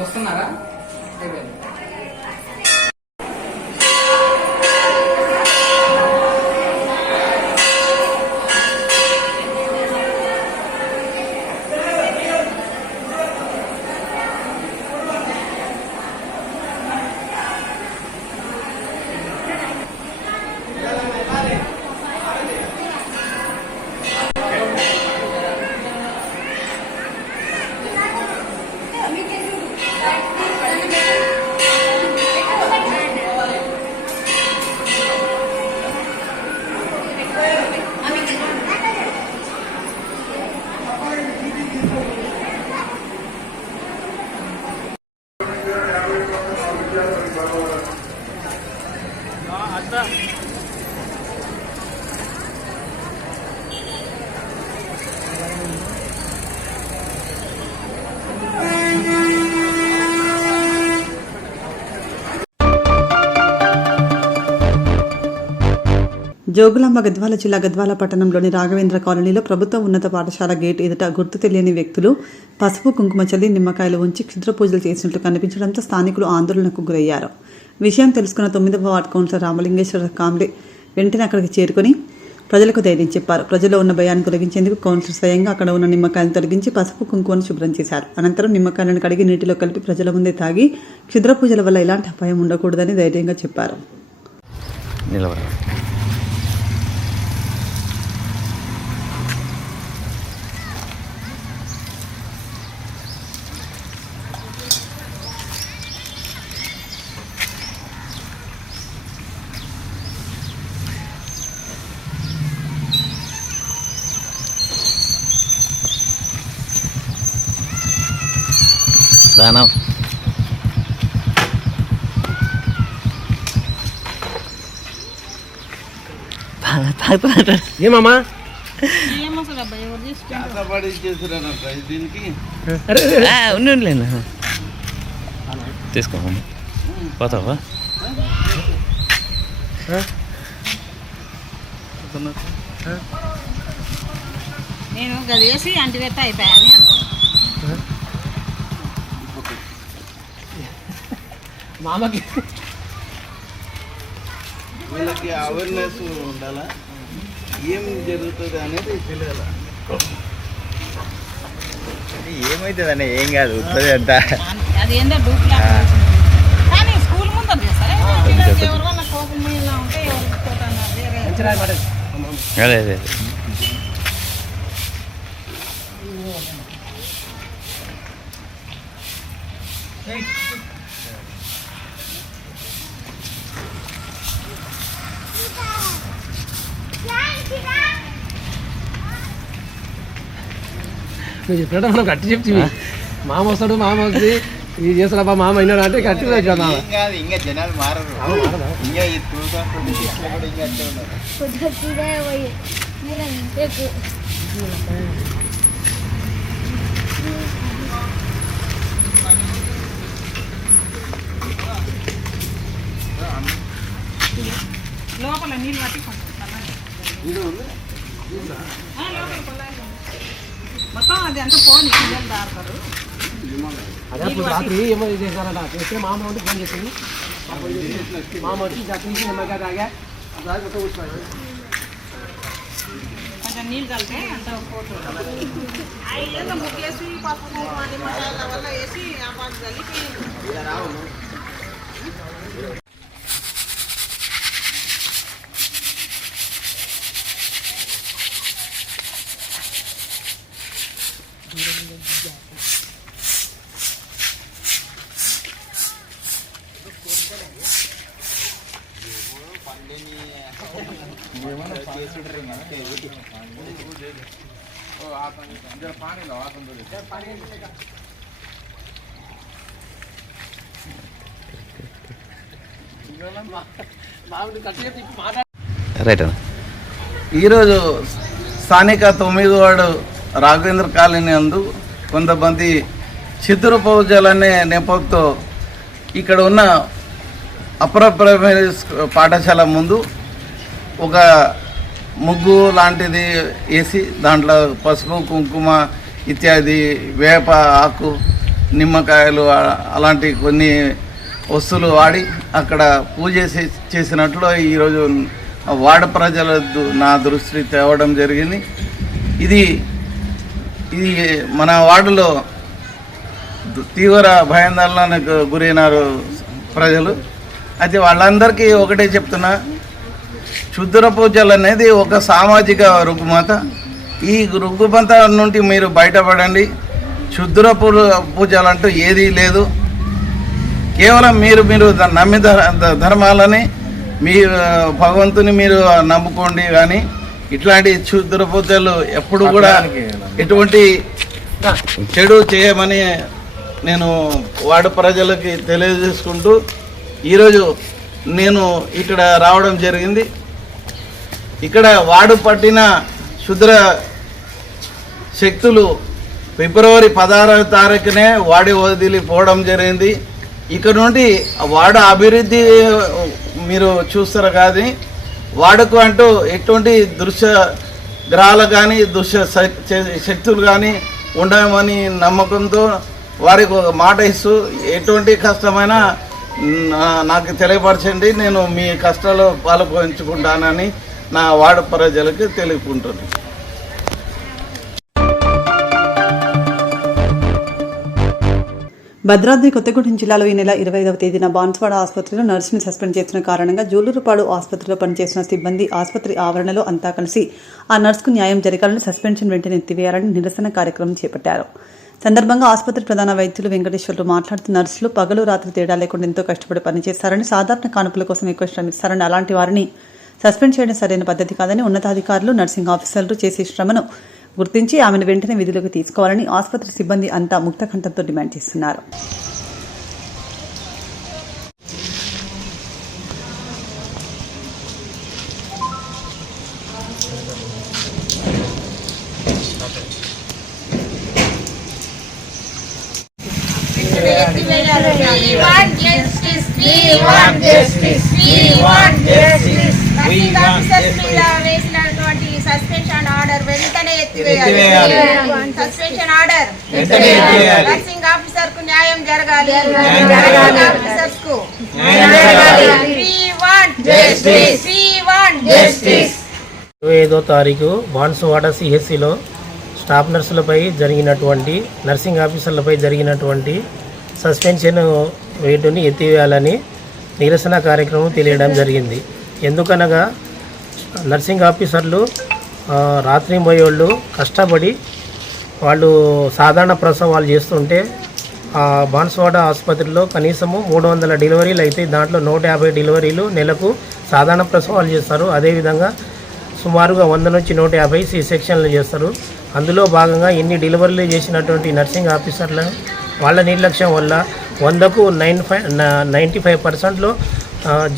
వస్తున్నారా? జోగులాంబ గద్వాల జిల్లా గద్వాల పట్టణంలోని రాఘవేంద్ర కాలనీలో ప్రభుత్వ ఉన్నత పాఠశాల గేట్ ఎదుట గుర్తు తెలియని వ్యక్తులు పసుపు కుంకుమ చల్లి నిమ్మకాయలు ఉంచి క్షుద్ర పూజలు చేసినట్లు కనిపించడంతో స్థానికులు ఆందోళనకు గురయ్యారు. విషయం తెలుసుకున్న 9వ వార్డు కౌన్సిలర్ రామలింగేశ్వర కాంబ్లే వెంటనే అక్కడికి చేరుకుని ప్రజలకు ధైర్యం చెప్పారు. ప్రజల్లో ఉన్న భయాన్ని తొలగించేందుకు కౌన్సిలర్ స్వయంగా అక్కడ ఉన్న నిమ్మకాయలను తొలగించి పసుపు కుంకుమను శుభ్రం చేశారు. అనంతరం నిమ్మకాయలను కడిగి నీటిలో కలిపి ప్రజల ముందే తాగి క్షుద్ర పూజల వల్ల ఎలాంటి అపాయం ఉండకూడదని ధైర్యంగా చెప్పారు. దానం ఏమమ్మా ఉండిలేనా తీసుకో పోతావా నేను గదేసి అంటి పెట్ట అయిపోయాని మామకి వీళ్ళకి అవేర్నెస్ ఉండాలా, ఏం జరుగుతుంది అనేది తెలియాల. ఏమవుతుందండి, ఏం కాదు వస్తుంది అంతా. అది ఏందో డూప్లా కానీ స్కూల్ ముందు చేస్తారా ఎవరి వల్ల కోపం ఇలా ఉంటే అదే అదే నువ్వు చెప్పినట్టు మనం గట్టి చెప్తివి. మామ వస్తాడు, మామ వస్తుంది, ఇది చేస్తాడబ్బా మామ అయినాడు అంటే గట్టి మామ. ఇంకా జనాలు మారరు, ఇంకా ఈ 2026 కూడా ఇంకా అట్లే ఉన్నారు. లోపల నీళ్ళు పట్టి మొత్తం అది అంతా పోని పిల్లలు దాడతారు. అదే ఇప్పుడు రాత్రి ఏమో చేశారట, చేస్తే మామ ఉంటే ఫోన్ చేసింది. మామ వచ్చి తీసి నిమ్మకాయ తాగా కొంచెం నీళ్ళు కలిపి అంత పోతుంది. ఏదో ముగ్గేసి పసుపు నిమ్మకాయల వల్ల వేసి ఆ పాటు కలిపి రైట్ అన్న. ఈరోజు స్థానిక 9వ వార్డు రాఘవేంద్ర కాలనీ నందు కొంతమంది చిత్తూరు పూజలనే నేపథ్యంతో ఇక్కడ ఉన్న అప్పర్ ప్రైమరీ పాఠశాల ముందు ఒక ముగ్గు లాంటిది వేసి దాంట్లో పసుపు కుంకుమ ఇత్యాది వేప ఆకు నిమ్మకాయలు అలాంటి కొన్ని వస్తువులు వాడి అక్కడ పూజ చేసినట్లు ఈరోజు వార్డు ప్రజల నా దృష్టి తేవడం జరిగింది. ఇది మన వార్డులో తీవ్ర భయాందోళనకు గురైనారు ప్రజలు. అయితే వాళ్ళందరికీ ఒకటే చెప్తున్నా, క్షుద్ర పూజలు అనేది ఒక సామాజిక రుగ్మత. ఈ రుగ్మత నుండి మీరు బయటపడండి. క్షుద్ర పూజలు అంటూ ఏదీ లేదు. కేవలం మీరు నమ్మి ధర్మాలని మీ భగవంతుని మీరు నమ్ముకోండి. కానీ ఇట్లాంటి క్షుద్ర పూజలు ఎప్పుడు కూడా ఎటువంటి చెడు చేయమని నేను వార్డు ప్రజలకి తెలియజేసుకుంటూ ఈరోజు నేను ఇక్కడ రావడం జరిగింది. ఇక్కడ వార్డు పట్టిన శుద్ర శక్తులు ఫిబ్రవరి 16వ తారీఖునే వాడి వదిలిపోవడం జరిగింది. ఇక్కడ నుండి వార్డు అభివృద్ధి మీరు చూస్తారు కానీ వాడుకు అంటూ ఎటువంటి దృశ్య గ్రహాలు కానీ దుష్ట శక్తులు కానీ ఉండమని నమ్మకంతో వారికి ఒక మాట ఇస్తూ ఎటువంటి కష్టమైనా నాకు తెలియపరచండి, నేను మీ కష్టాలు పాల్పంచుకుంటానని నా వార్డు ప్రజలకు తెలుపుకుంటున్నాను. భద్రాద్రి కొత్తగూడెం జిల్లాలో ఈ నెల 25వ తేదీన బాన్స్వాడ ఆసుపత్రిలో నర్సుని సస్పెండ్ చేసిన కారణంగా జూలూరుపాడు ఆసుపత్రిలో పనిచేసిన సిబ్బంది ఆసుపత్రి ఆవరణలో అంతా కలిసి ఆ నర్సుకు న్యాయం జరగాలని సస్పెన్షన్ వెంటనే ఎత్తివేయాలని నిరసన కార్యక్రమం చేపట్టారు. సందర్భంగా ఆసుపత్రి ప్రధాన వైద్యులు వెంకటేశ్వర్లు మాట్లాడుతూ నర్సులు పగలు రాత్రి తేడా లేకుండా ఎంతో కష్టపడి పనిచేస్తారని, సాధారణ కానుకల కోసం ఎక్కువ శ్రమిస్తారని, అలాంటి వారిని సస్పెండ్ చేయడం సరైన పద్ధతి కాదని, ఉన్నతాధికారులు నర్సింగ్ ఆఫీసర్లు చేసే శ్రమను గుర్తించి ఆమెను వెంటనే విధులకు తీసుకోవాలని ఆసుపత్రి సిబ్బంది అంతా ముక్తకంఠంతో డిమాండ్ చేస్తున్నారు. సస్పెన్షన్ ఆర్డర్ వెంటనే ఎత్తివేయాలి. సస్పెన్షన్ ఆర్డర్ నర్సింగ్ ఆఫీసర్ కు న్యాయం జరగాలి. ఆఫీసర్స్ కు 25వ తారీఖు బాన్సువాడ సిహెచ్సిలో స్టాఫ్ నర్సులపై జరిగినటువంటి నర్సింగ్ ఆఫీసర్లపై జరిగినటువంటి సస్పెన్షన్ వేటుని ఎత్తివేయాలని నిరసన కార్యక్రమం తెలియడం జరిగింది. ఎందుకనగా నర్సింగ్ ఆఫీసర్లు రాత్రి పోయేవాళ్ళు కష్టపడి వాళ్ళు సాధారణ ప్రసవాలు చేస్తుంటే బాన్సువాడ ఆసుపత్రిలో కనీసము 300 డెలివరీలు అయితే దాంట్లో 150 డెలివరీలు నెలకు సాధారణ ప్రసవాలు చేస్తారు. అదేవిధంగా సుమారుగా 100 నుంచి 150 సి సెక్షన్లు చేస్తారు. అందులో భాగంగా ఇన్ని డెలివరీలు చేసినటువంటి నర్సింగ్ ఆఫీసర్ల వాళ్ళ నిర్లక్ష్యం వల్ల 100కు 95%లో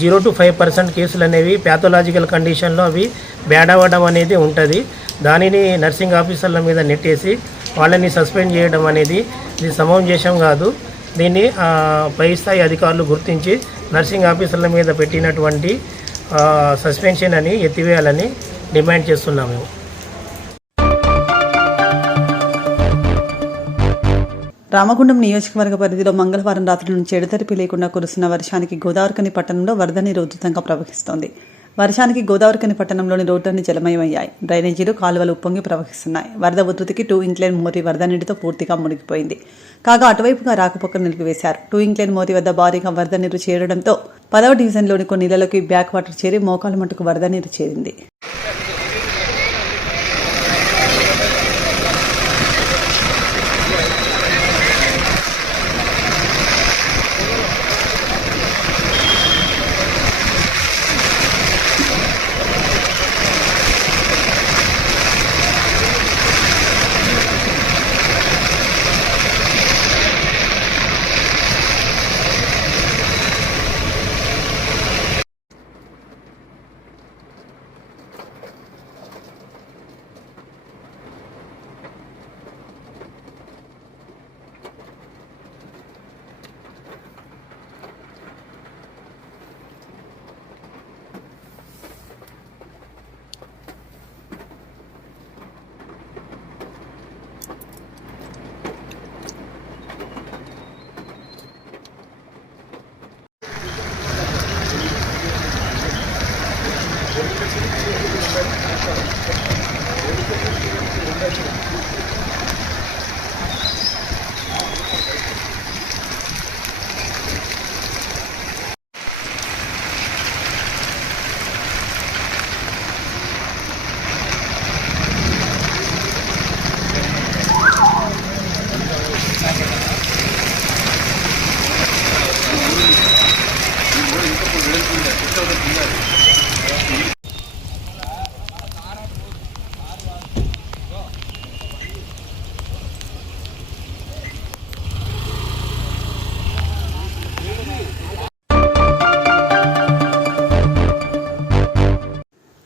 0 to 5% కేసులు అనేవి ప్యాథోలాజికల్ కండిషన్లో అవి బ్యాడ్ అవ్వడం అనేది ఉంటుంది. దానిని నర్సింగ్ ఆఫీసర్ల మీద నెట్టేసి వాళ్ళని సస్పెండ్ చేయడం అనేది ఇది సమంజసం కాదు. దీన్ని పై స్థాయి అధికారులు గుర్తించి నర్సింగ్ ఆఫీసర్ల మీద పెట్టినటువంటి సస్పెన్షన్ అని ఎత్తివేయాలని డిమాండ్ చేస్తున్నాము. రామగుండం నియోజకవర్గ పరిధిలో మంగళవారం రాత్రి నుంచి ఎడతెరిపి లేకుండా కురుస్తున్న వర్షానికి గోదావరికని పట్టణంలో వరద నీరు ఉధృతంగా ప్రవహిస్తోంది. వర్షానికి గోదావరికని పట్టణంలోని రోడ్లన్నీ జలమయమయ్యాయి. డ్రైనేజీలు, కాలువలు ఉప్పొంగి ప్రవహిస్తున్నాయి. వరద ఉధృతికి 2 ఇంక్లైన్ మోరీ వరద నీటితో పూర్తిగా మునిగిపోయింది. కాగా అటువైపుగా రాకపోకలు నిలిపివేశారు. 2 ఇంక్లైన్ మోరీ వద్ద భారీగా వరద నీరు చేరడంతో 10వ డివిజన్లోని కొన్ని ఇళ్లలోకి బ్యాక్ వాటర్ చేరి మోకాలు మట్టుకు వరద నీరు చేరింది.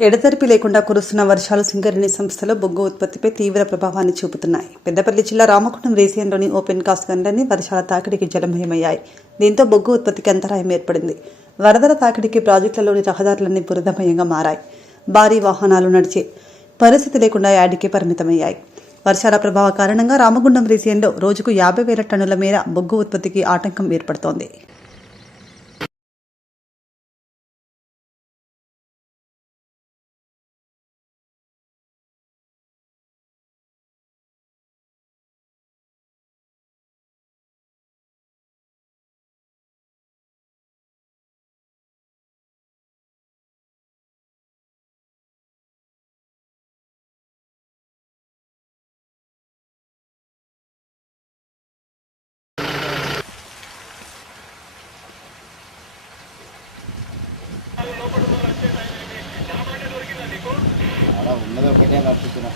ఎడతెరిపి లేకుండా కురుస్తున్న వర్షాలు సింగరేణి సంస్థలో బొగ్గు ఉత్పత్తిపై తీవ్ర ప్రభావాన్ని చూపుతున్నాయి. పెద్దపల్లి జిల్లా రామగుండం రీజియన్లోని ఓపెన్ కాస్ట్ గన్లన్నీ వర్షాల తాకిడికి జలమయమయ్యాయి. దీంతో బొగ్గు ఉత్పత్తికి అంతరాయం ఏర్పడింది. వరదల తాకిడికి ప్రాజెక్టులలోని రహదారులన్నీ బురదమయంగా మారాయి. భారీ వాహనాలు నడిచే పరిస్థితి లేకుండా యాడికి పరిమితమయ్యాయి. వర్షాల ప్రభావ కారణంగా రామగుండం రీజియన్లో రోజుకు 50,000 టన్నుల మేర బొగ్గు ఉత్పత్తికి ఆటంకం ఏర్పడుతోంది. అలా ఉన్నది ఒకటే కట్టుకున్నా.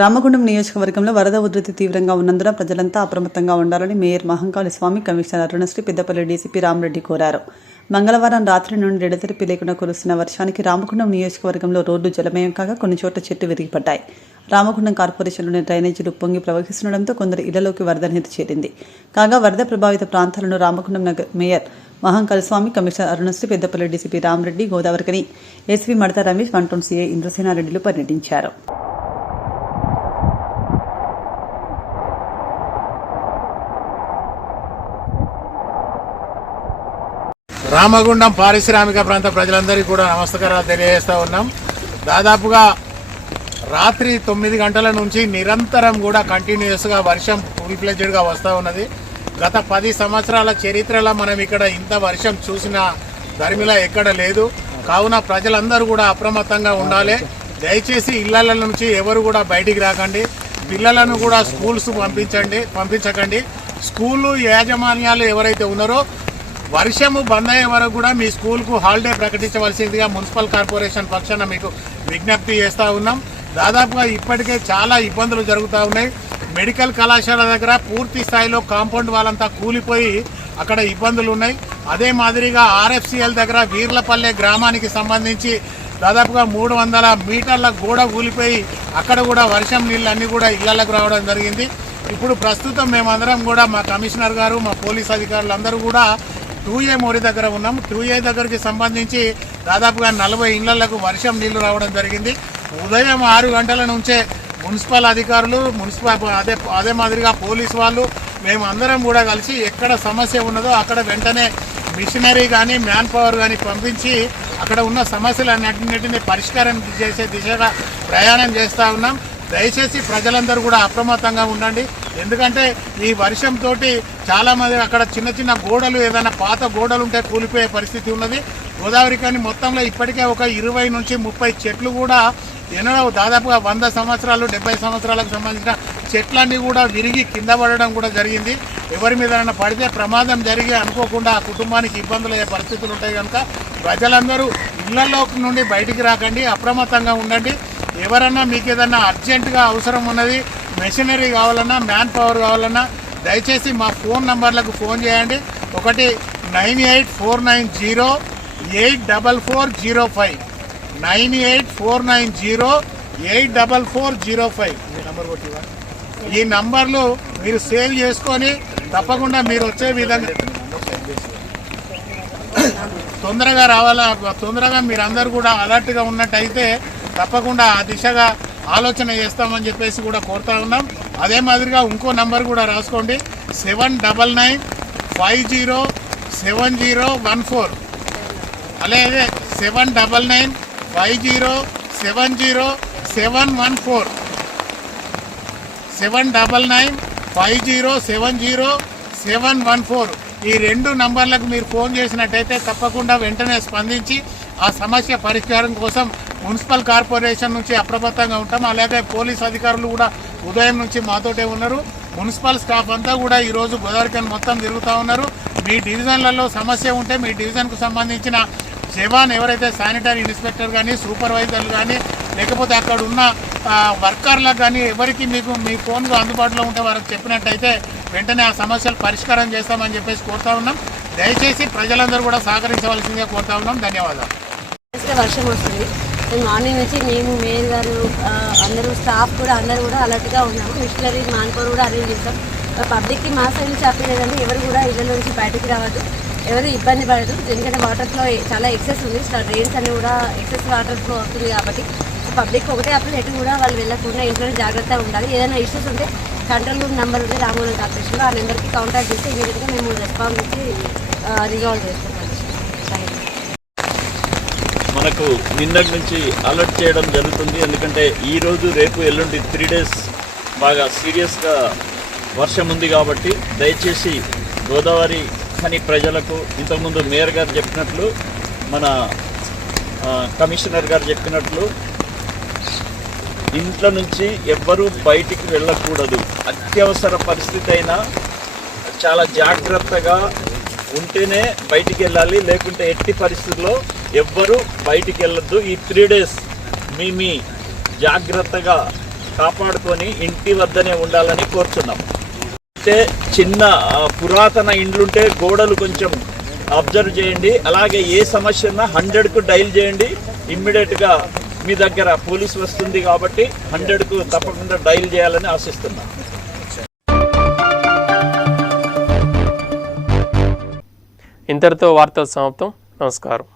రామగుండం నియోజకవర్గంలో వరద ఉధృతి తీవ్రంగా ఉన్నందున ప్రజలంతా అప్రమత్తంగా ఉండాలని mayor Mahankali Swamy, commissioner Arunasri, Peddapalli DCP Rama Reddy కోరారు. మంగళవారం రాత్రి నుండి ఎడతెరిపి లేకుండా కురుస్తున్న వర్షానికి రామగుండం నియోజకవర్గంలో రోడ్లు జలమయం కాగా కొన్ని చోట్ల చెట్లు విరిగిపడ్డాయి. రామగుండం కార్పొరేషన్లోని డ్రైనేజీలు పొంగి ప్రవహిస్తుండటంతో కొందరు ఇళ్లలోకి వరద నీరు చేరింది. కాగా వరద ప్రభావిత ప్రాంతాలను రామగుండం నగర్ mayor Mahankali Swamy, commissioner Arunasri, Peddapalli DCP Ramareddy, Godavarikhani SV Madatha Ramesh, 1 CI ఇంద్రసేనారెడ్డిలు పర్యటించారు. రామగుండం పారిశ్రామిక ప్రాంత ప్రజలందరికీ కూడా నమస్కారాలు తెలియజేస్తూ ఉన్నాం. దాదాపుగా రాత్రి 9 గంటల నుంచి నిరంతరం కూడా కంటిన్యూస్గా వర్షం ఫుల్ ఫ్లెడ్జ్డ్గా వస్తూ ఉన్నది. గత 10 సంవత్సరాల చరిత్రలో మనం ఇక్కడ ఇంత వర్షం చూసిన ధర్మిలా ఎక్కడ లేదు. కావున ప్రజలందరూ కూడా అప్రమత్తంగా ఉండాలి. దయచేసి ఇళ్ల నుంచి ఎవరు కూడా బయటికి రాకండి. పిల్లలను కూడా స్కూల్స్ పంపించకండి. స్కూలు యాజమాన్యాలు ఎవరైతే ఉన్నారో వర్షము బంద్ అయ్యే వరకు కూడా మీ స్కూల్కు హాలిడే ప్రకటించవలసిందిగా మున్సిపల్ కార్పొరేషన్ పక్షాన మీకు విజ్ఞప్తి చేస్తూ ఉన్నాం. దాదాపుగా ఇప్పటికే చాలా ఇబ్బందులు జరుగుతూ ఉన్నాయి. మెడికల్ కళాశాల దగ్గర పూర్తి స్థాయిలో కాంపౌండ్ వాళ్ళంతా కూలిపోయి అక్కడ ఇబ్బందులు ఉన్నాయి. అదే మాదిరిగా RFCL దగ్గర వీర్లపల్లె గ్రామానికి సంబంధించి దాదాపుగా 300 మీటర్ల గోడ కూలిపోయి అక్కడ కూడా వర్షం నీళ్ళు అన్నీ కూడా ఇళ్లకు రావడం జరిగింది. ఇప్పుడు ప్రస్తుతం మేమందరం కూడా మా కమిషనర్ గారు, మా పోలీస్ అధికారులు అందరూ కూడా 2A మోడీ దగ్గర ఉన్నాం. 2A దగ్గరికి సంబంధించి దాదాపుగా 40 ఇళ్లకు వర్షం నీళ్లు రావడం జరిగింది. ఉదయం 6 గంటల నుంచే మున్సిపల్ అధికారులు, అదే మాదిరిగా పోలీసు వాళ్ళు, మేము అందరం కూడా కలిసి ఎక్కడ సమస్య ఉన్నదో అక్కడ వెంటనే మిషనరీ కానీ మ్యాన్ పవర్ కానీ పంపించి అక్కడ ఉన్న సమస్యలన్నింటినీ పరిష్కారం చేసే దిశగా ప్రయాణం చేస్తూ ఉన్నాం. దయచేసి ప్రజలందరూ కూడా అప్రమత్తంగా ఉండండి. ఎందుకంటే ఈ వర్షంతో చాలామంది అక్కడ చిన్న గోడలు, ఏదైనా పాత గోడలు ఉంటే కూలిపోయే పరిస్థితి ఉన్నది. గోదావరి కానీ మొత్తంలో ఇప్పటికే ఒక 20 నుంచి 30 చెట్లు కూడా ఎన్నో దాదాపుగా 100 సంవత్సరాలు 70 సంవత్సరాలకు సంబంధించిన చెట్లన్నీ కూడా విరిగి కింద పడడం కూడా జరిగింది. ఎవరి మీద పడితే ప్రమాదం జరిగి అనుకోకుండా ఆ కుటుంబానికి ఇబ్బందులు అయ్యే పరిస్థితులు ఉంటాయి. కనుక ప్రజలందరూ ఇళ్లలో నుండి బయటికి రాకండి, అప్రమత్తంగా ఉండండి. ఎవరన్నా మీకు ఏదన్నా అర్జెంటుగా అవసరం ఉన్నది, మెషినరీ కావాలన్నా, మ్యాన్ పవర్ కావాలన్నా దయచేసి మా ఫోన్ నంబర్లకు ఫోన్ చేయండి. ఒకటి 9849084405 9849084405 ఈ నంబర్లు మీరు సేవ్ చేసుకొని తప్పకుండా మీరు వచ్చే విధంగా తొందరగా రావాలా. తొందరగా మీరందరూ కూడా అలర్ట్గా ఉన్నట్టయితే తప్పకుండా ఆ దిశగా ఆలోచన చేస్తామని చెప్పేసి కూడా కోరుతా ఉన్నాం. అదే మాదిరిగా ఇంకో నంబర్ కూడా రాసుకోండి, 799507014. అలాగే 799507014. 799507014. ఈ 2 నంబర్లకు మీరు ఫోన్ చేసినట్టయితే తప్పకుండా వెంటనే స్పందించి ఆ సమస్య పరిష్కారం కోసం మున్సిపల్ కార్పొరేషన్ నుంచి అప్రమత్తంగా ఉంటాం. అలాగే పోలీస్ అధికారులు కూడా ఉదయం నుంచి మాతోటే ఉన్నారు. మున్సిపల్ స్టాఫ్ అంతా కూడా ఈరోజు గోదావరికని మొత్తం తిరుగుతూ ఉన్నారు. మీ డివిజన్లలో సమస్య ఉంటే మీ డివిజన్కు సంబంధించిన జవాన్ ఎవరైతే శానిటరీ ఇన్స్పెక్టర్ కానీ సూపర్వైజర్లు కానీ లేకపోతే అక్కడ ఉన్న వర్కర్లకు కానీ ఎవరికి మీకు మీ ఫోన్లో అందుబాటులో ఉంటే వారికి చెప్పినట్టయితే వెంటనే ఆ సమస్యలు పరిష్కారం చేస్తామని చెప్పేసి కోరుతా ఉన్నాం. దయచేసి ప్రజలందరూ కూడా సహకరించవలసిందిగా కోరుతా ఉన్నాం. ధన్యవాదాలు. వర్షం వస్తుంది, మార్నింగ్ నుంచి మేము మేయర్ గారు అందరూ స్టాఫ్ కూడా అందరూ కూడా అలర్ట్గా ఉన్నాము. మిషనరీ మాన్కోర్ కూడా అరేంజ్ చేస్తాం. పబ్లిక్కి మా సైడ్ నుంచి అప్పీల్ ఏదంటే ఎవరు కూడా ఇళ్ళ నుంచి బయటకు రావద్దు, ఎవరు ఇబ్బంది పడదు. ఎందుకంటే వాటర్ ఫ్లో చాలా ఎక్సెస్ ఉంది, డ్రైన్స్ అన్ని కూడా ఎక్సెస్ వాటర్ ఫ్లో అవుతుంది కాబట్టి పబ్లిక్ ఒకటే అప్పీల్ ఎటు కూడా వాళ్ళు వెళ్ళకుండా ఇంట్లోనే జాగ్రత్తగా ఉండాలి. ఏదైనా ఇష్యూస్ ఉంటే కంట్రోల్ రూమ్ నెంబర్ ఉంది రామగుండం కార్పొరేషన్లో, ఆ నెంబర్కి కాంటాక్ట్ చేస్తే ఇమీడియట్గా మేము రెస్పాన్స్ ఇచ్చి రిజాల్వ్ చేస్తాం. మనకు నిన్నటి నుంచి అలర్ట్ చేయడం జరుగుతుంది. ఎందుకంటే ఈరోజు రేపు ఎల్లుండి 3 days బాగా సీరియస్గా వర్షం ఉంది కాబట్టి దయచేసి గోదావరి ఖని ప్రజలకు ఇంతకుముందు మేయర్ గారు చెప్పినట్లు మన కమిషనర్ గారు చెప్పినట్లు ఇంట్లో నుంచి ఎవ్వరూ బయటికి వెళ్ళకూడదు. అత్యవసర పరిస్థితి అయినా చాలా జాగ్రత్తగా ఉంటేనే బయటికి వెళ్ళాలి, లేకుంటే ఎట్టి పరిస్థితుల్లో ఎవ్వరూ బయటికి వెళ్ళొద్దు. ఈ 3 days మీ జాగ్రత్తగా కాపాడుకొని ఇంటి వద్దనే ఉండాలని కోరుచున్నాం. అయితే చిన్న పురాతన ఇండ్లుంటే గోడలు కొంచెం అబ్జర్వ్ చేయండి. అలాగే ఏ సమస్య ఉన్నా 100కు డైల్ చేయండి. ఇమ్మీడియట్గా మీ దగ్గర పోలీస్ వస్తుంది కాబట్టి 100కు తప్పకుండా డైల్ చేయాలని ఆశిస్తున్నాం. ఇంతటితో వార్తలు సమాప్తం. నమస్కారం.